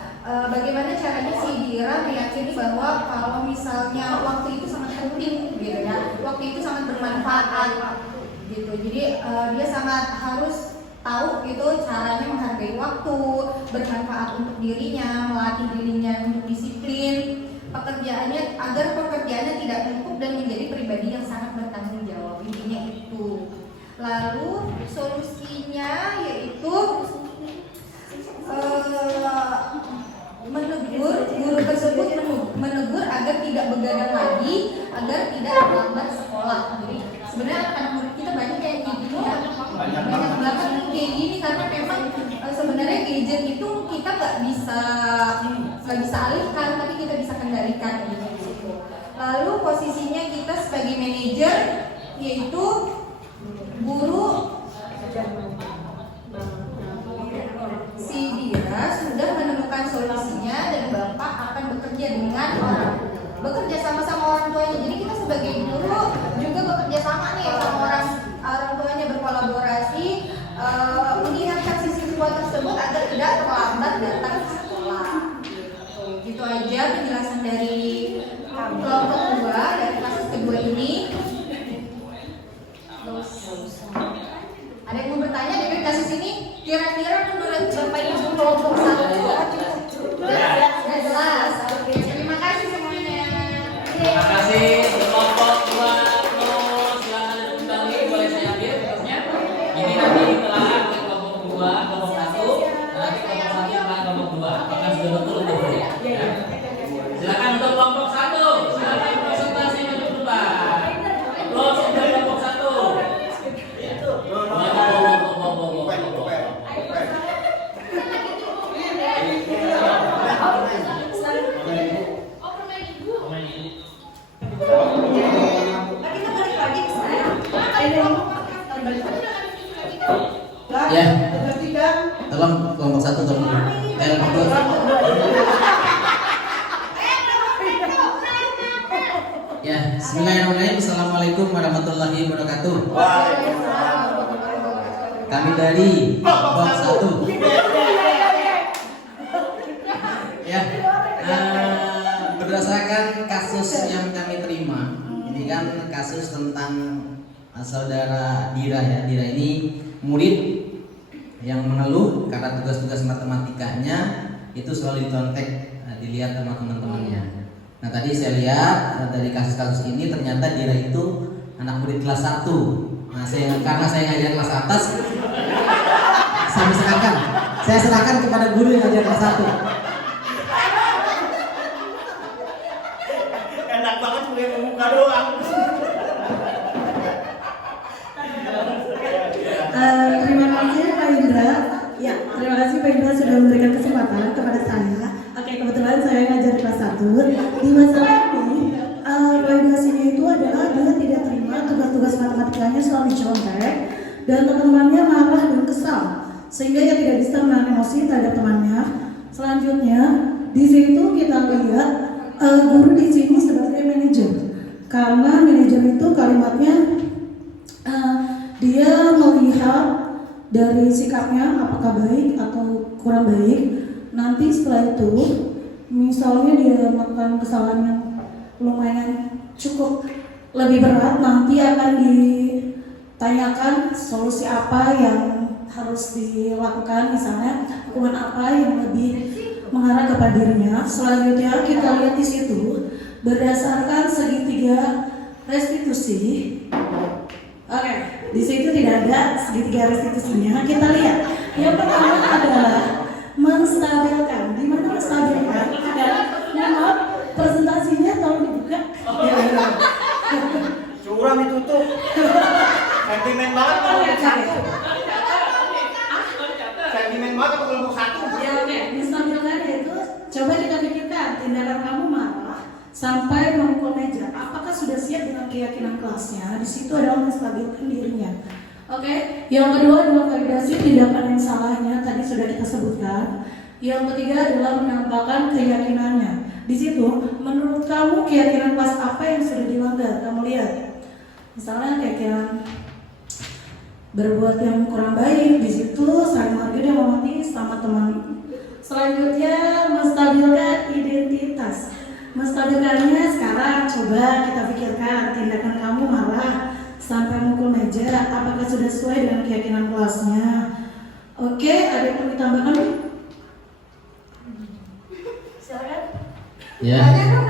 bagaimana caranya si Dira meyakini bahwa kalau misalnya waktu itu sangat penting gitu ya, waktu itu sangat bermanfaat gitu. Jadi dia sangat harus tahu gitu caranya menghargai waktu, bermanfaat untuk dirinya, melatih dirinya untuk disiplin pekerjaannya agar pekerjaannya tidak numpuk dan menjadi pribadi yang sangat bertanggung jawab. Intinya itu. Lalu solusinya yaitu menegur guru tersebut, menegur agar tidak begadang lagi, agar tidak terlambat sekolah. Jadi sebenarnya anak murid kita banyak kayak gini ya, banyak banget kayak gini karena memang sebenarnya gadget itu kita nggak bisa alihkan, tapi kita bisa kendalikan gitu. Lalu posisinya kita sebagai manajer yaitu guru. Si Dira sudah menemukan solusinya dan Bapak akan bekerja sama-sama orang tuanya. Jadi kita sebagai guru juga bekerja sama nih sama orang tuanya, berkolaborasi mengingatkan siswa tersebut agar tidak terlambat datang ke sekolah. Gitu aja penjelasan dari kelompok 2 dari kasus kedua ini. Ada yang mau bertanya dari kasus ini? Kira-kira menurut Bapak Ibu kelompok 1 sudah jelas? Oke, terima kasih semuanya. Terima kasih kelompok 2 silakan kembali, boleh saya ambil terusnya. Ini nanti telah oleh kelompok 2, kelompok 1, nanti kelompok 1 telah kelompok 2. Apakah sudah betul belum? Ya. Silakan untuk kelompok 1, silakan presentasi maju ke depan. Aplaus untuk kelompok 1. Ya, tolong kelompok 1 tolong. Ya, bismillahirrahmanirrahim. Assalamualaikum warahmatullahi wabarakatuh. Kami dari kelompok 1. Ya, berdasarkan kasus yang kami terima, ini kan kasus tentang saudara Dira ya. Dira ini murid yang mengeluh karena tugas-tugas matematikanya itu selalu dicontek, dilihat sama teman-temannya. Nah tadi saya lihat dari kasus-kasus ini ternyata Dira itu anak murid kelas 1. Nah karena saya ngajar kelas atas, saya serahkan kepada guru yang ngajar kelas 1. Enak banget melihat muka doang. Terima kasih Pak Indra. Ya, terima kasih Pak Indra sudah memberikan kesempatan kepada saya. Oke, kebetulan saya ngajar kelas 1. Di masa ini, validasinya itu adalah dia tidak terima tugas-tugas matematikanya selalu dicontek dan teman-temannya marah dan kesal sehingga ia tidak bisa menahan emosi terhadap temannya. Selanjutnya, di situ kita lihat guru di sini sebagai manajer, karena manajer itu kalimatnya dia melihat dari sikapnya apakah baik atau kurang baik. Nanti setelah itu misalnya dia melakukan kesalahan yang lumayan cukup lebih berat, nanti akan ditanyakan solusi apa yang harus dilakukan, misalnya hukuman apa yang lebih mengarah kepada dirinya. Selanjutnya kita lihat di situ berdasarkan segitiga restitusi. Oke, di situ tidak ada segitiga restitusinya. Kita lihat yang pertama adalah menstabilkan. Di mana menstabilkan? Maaf, presentasinya tolong dibuka. Curang ditutup. Sentimen banget kalau kelompok 1. Sentimen banget kalau kelompok 1. Ya oke, menstabilkan itu coba kita pikirkan tindakan kamu marah sampai memukul meja. Apakah sudah siap dengan keyakinan kelasnya? Di situ adalah menstabilkan dirinya. Oke, yang kedua adalah validasi tindakan yang salahnya tadi sudah kita sebutkan. Yang ketiga adalah menampakkan keyakinannya. Di situ, menurut kamu keyakinan kelas apa yang sudah dilanggar? Kamu lihat, misalnya keyakinan berbuat yang kurang baik. Di situ saling menghargai dan menghormati sama teman. Selanjutnya, menstabilkan identitas. Menstabilkannya sekarang coba kita pikirkan tindakan kamu marah sampai mukul meja, apakah sudah sesuai dengan keyakinan kelasnya? Oke, ada yang perlu ditambahkan? Silakan. Ya. Nanya dong,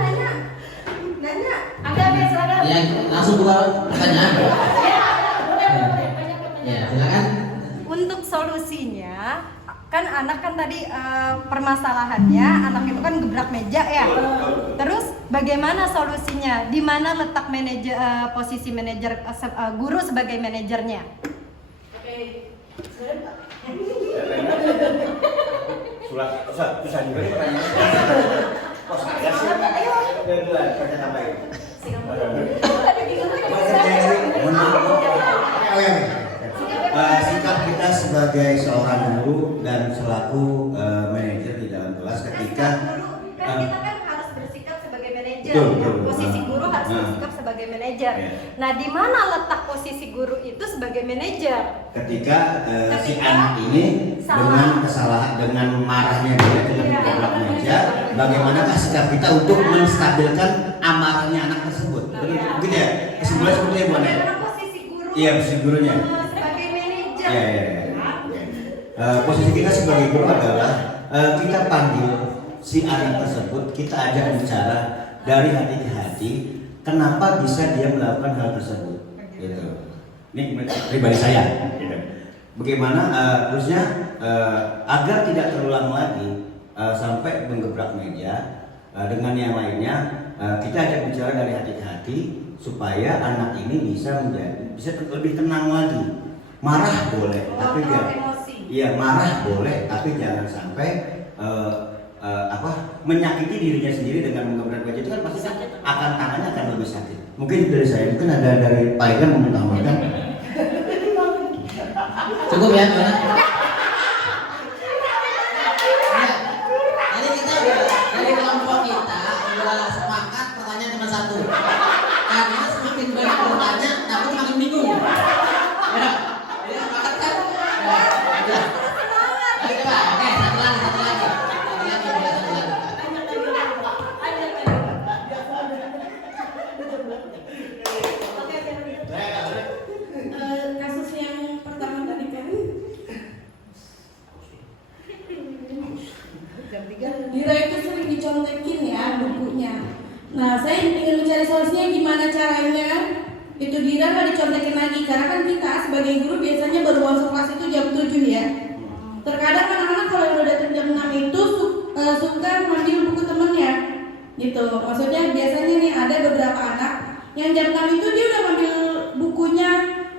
nanya. Ada silakan. Ya, langsung buka pertanyaan. Ya, boleh, banyak pertanyaan. Ya, silakan. Untuk solusinya, kan anak kan tadi permasalahannya anak itu kan gebrak meja ya. Terus bagaimana solusinya? Di mana letak manajer posisi manajer guru sebagai manajernya? Susah juga nih pertanyaannya. Kok saya sih? Dua, pertanyaan tambahin. Sikap kita sebagai seorang guru dan selaku manajer di dalam kelas ketika Kan kita kan harus bersikap sebagai manajer. Betul. Posisi guru harus bersikap sebagai manajer. Iya. Nah, di mana letak posisi guru itu sebagai manajer? ketika si anak ini dengan kesalahan, dengan marahnya dia dengan menabrak meja, bagaimanakah sikap kita untuk menstabilkan amarahnya anak tersebut? Begitu ya? Kesimpulannya seperti itu, Bu Ane? Bagaimana posisi guru? Iya, posisi gurunya. Sebagai manajer. Iya. Posisi kita sebagai guru adalah kita panggil si anak tersebut, kita ajak bicara dari hati ke hati, kenapa bisa dia melakukan hal tersebut, gitu. Ini pribadi saya. Gitu. Bagaimana terusnya agar tidak terulang lagi sampai menggebrak meja dengan yang lainnya, kita ajak bicara dari hati ke hati supaya anak ini bisa lebih tenang lagi. Marah boleh, tapi marah boleh, tapi jangan sampai menyakiti dirinya sendiri dengan menggebrak meja. Itu kan pasti akan tangannya akan lebih sakit. Mungkin dari saya, mungkin ada dari Pak Ikan mau menambahkan. Cukup ya, Mbak? Tadi kita dari kelompok kita sudah sepakat pertanyaan cuma satu. Karena semakin banyak bertanya, takut makin bingung. Ya, jadi sepakat kan? Ya. Ayo coba, oke, satu lagi. Kasus yang pertama tadi kan Dira itu sering dicontekin ya bukunya. Nah, saya ingin mencari solusinya gimana caranya itu Dira nggak dicontekin lagi, karena kan kita sebagai guru biasanya baru masuk kelas itu jam 7 ya. Terkadang anak-anak kalau udah datang jam 6 itu suka ngambil buku temennya gitu. Maksudnya biasanya nih ada beberapa anak yang jam 6 itu dia udah ngambil bukunya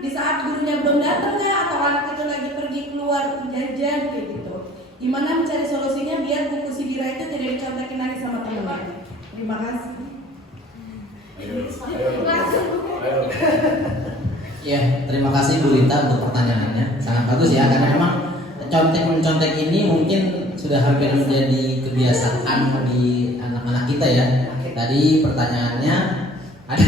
di saat gurunya belum datang ya, atau anak itu lagi pergi keluar jajan gitu. Gimana mencari solusinya biar buku si Dira itu tidak dicontekin lagi sama temennya. Terima kasih. Ya, terima kasih Bu Rita untuk pertanyaannya. Sangat bagus ya, karena memang contek-mencontek ini mungkin sudah hampir menjadi kebiasaan di anak-anak kita ya. Tadi pertanyaannya ada.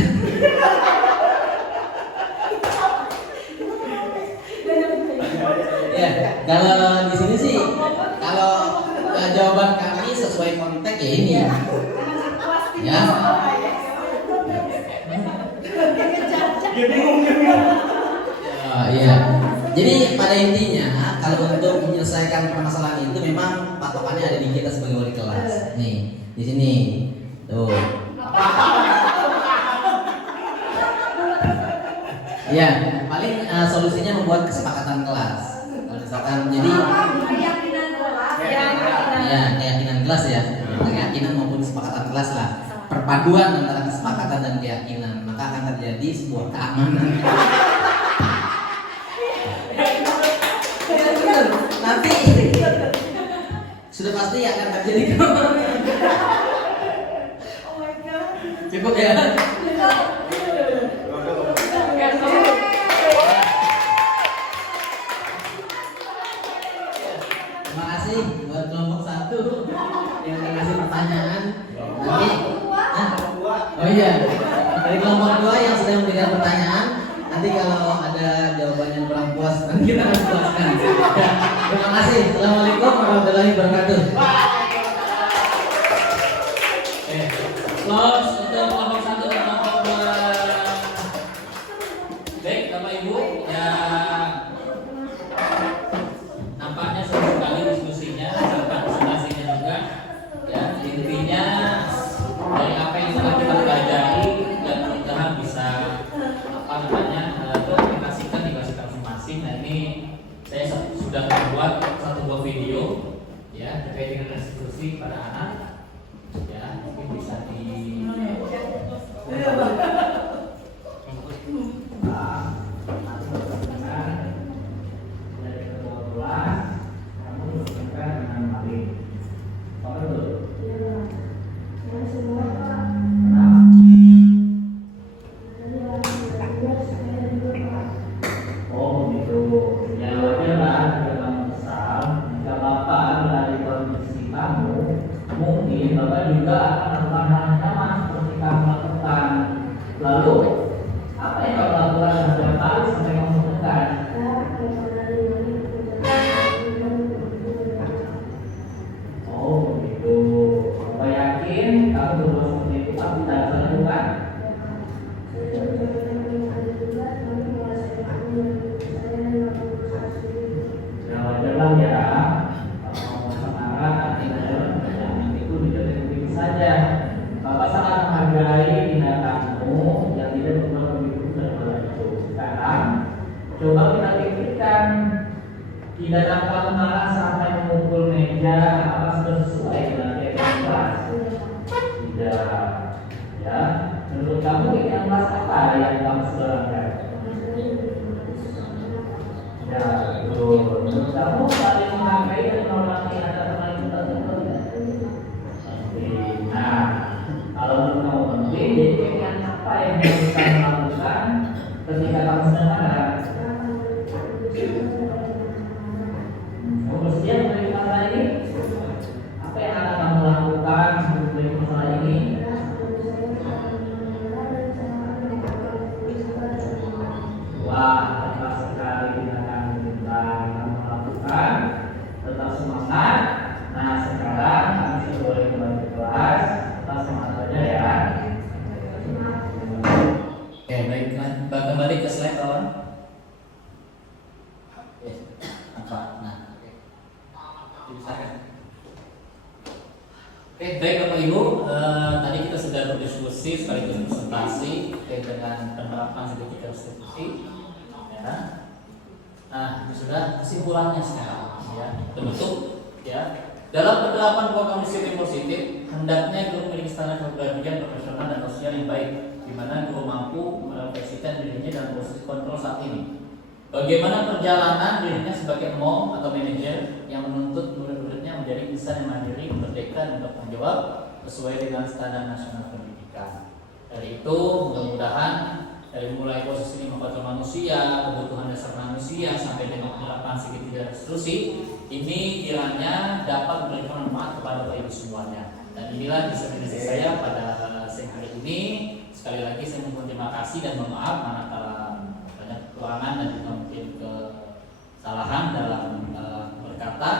Ya, kalau di sini sih, kalau jawaban kami sesuai konteks ya ini. Ya. Iya. Jadi pada intinya kalau untuk menyelesaikan permasalahan itu memang patokannya ada di kita sebagai wali kelas. Nih, di sini. Tuh. Ya, paling solusinya membuat kesepakatan kelas. Kalau misalkan jadi Keyakinan kelas. keyakinan kelas ya. Keyakinan maupun kesepakatan kelas lah. Perpaduan antara kesepakatan dan keyakinan, maka akan terjadi sebuah keamanan. Nanti sudah pasti akan terjadi keamanan. Cukup ya. Terima kasih buat kelompok 1. satu yang ngasih pertanyaan nanti. Oh iya, dari kelompok 2 yang sudah memberikan pertanyaan, nanti kalau ada jawaban yang kurang puas nanti kita akan puaskan. Ya, terima kasih. Assalamualaikum warahmatullahi wabarakatuh. Close untuk kelompok 1 dan kelompok 2. Baik, Bapak Ibu, ya nampaknya seru sekali diskusinya, serta presentasinya juga. Ya, intinya dari apa yang telah kita pelajari dan mudah-mudahan bisa diaplikasikan di kelas masing-masing. Nah, ini saya sudah membuat satu buah video ya terkait dengan restitusi pada anak. Ya, mungkin bisa di mungkin Bapak juga akan melakukan hal yang sama seperti kamu lakukan. Lalu apa yang kamu lakukan setiap kali sampai kamu tekan? Oh begitu. Bapak yakin kamu berbuat seperti itu tapi tidak bisa lakukan? Nah wajarlah ya. Saja, Bapak sangat menghargai tindakanmu yang tidak berbuat lebih buruk daripada itu. Sekarang, coba kita pikirkan tindakan kamu malah sampai memukul meja, apakah sudah sesuai dengan keadaan kelas? Tidak, ya. Menurut kamu keadaan kelas apa yang kamu sudah lakukan? Ya, betul. Menurut kamu saling menghargai dan menghormati antara teman itu tertentu? Nah, kalau menurut kamu penting, jadi kegiatan apa yang harus kamu lakukan ketika kamu sedang marah? Kamu bersedia menerima masalah ini? Apa yang akan kamu lakukan untuk menerima masalah ini? Wah, hebat sekali tindakan yang kamu lakukan. Tetap semangat. Nah, sekarang kami sudah boleh kembali ke kelas. Tetap semangat saja ya. Oke, baik. Kembali ke slide kawan. Apa? Nah, oke. Dipisahkan. Oke, baik Bapak Ibu. Tadi kita sudah berdiskusi sekaligus presentasi terkait dengan penerapan sertifikat restitusi. Ya. Nah, ini sudah kesimpulannya sekarang. Ya, bentuk ya. Dalam penerapan program disiplin positif, hendaknya guru memiliki standar kepribadian profesional dan sosial yang baik, di mana guru mampu merefleksikan dirinya dalam proses kontrol saat ini. Bagaimana perjalanan dirinya sebagai mom atau manajer yang menuntut murid-muridnya menjadi insan yang mandiri, merdeka, dan bertanggung jawab sesuai dengan standar nasional pendidikan. Dari itu, mudah-mudahan dari mulai posisi 5 faktor manusia, kebutuhan dasar manusia, sampai dengan penerapan segitiga restitusi, ini kiranya dapat memberikan manfaat kepada Bapak Ibu semuanya. Dan inilah disabilitas saya pada siang hari ini. Sekali lagi saya mohon terima kasih dan mohon maaf manakala banyak kekurangan dan juga mungkin kesalahan dalam berkata.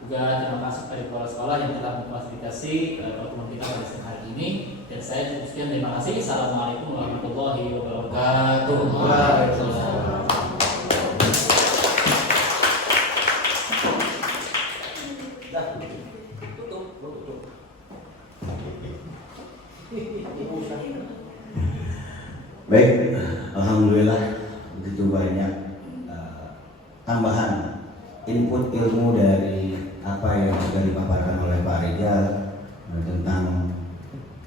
Juga terima kasih kepada kepala sekolah yang telah memfasilitasi pertemuan kita pada siang hari ini. Dan saya sekian terima kasih. Assalamualaikum warahmatullahi wabarakatuh. Waalaikumsalam. Baik, alhamdulillah begitu banyak tambahan input ilmu dari apa yang sudah dipaparkan oleh Pak Rizal tentang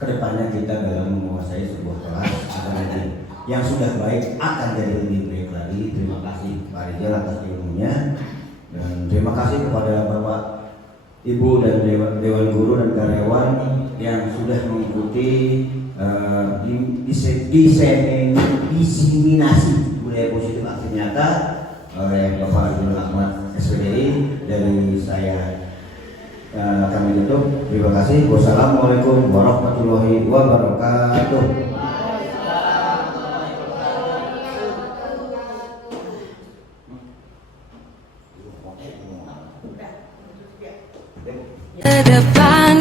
kedepannya kita dalam menguasai sebuah kelas atau nanti yang sudah baik akan jadi lebih baik lagi. Terima kasih Pak Rizal atas ilmunya dan terima kasih kepada Bapak Ibu dan Dewan Guru dan karyawan yang sudah mengikuti diseminasi budaya positif aksi nyata oleh Bapak Abdul Ahmad SPDI. Dari saya kami tutup. Terima kasih. Wassalamualaikum warahmatullahi wabarakatuh. Ke depan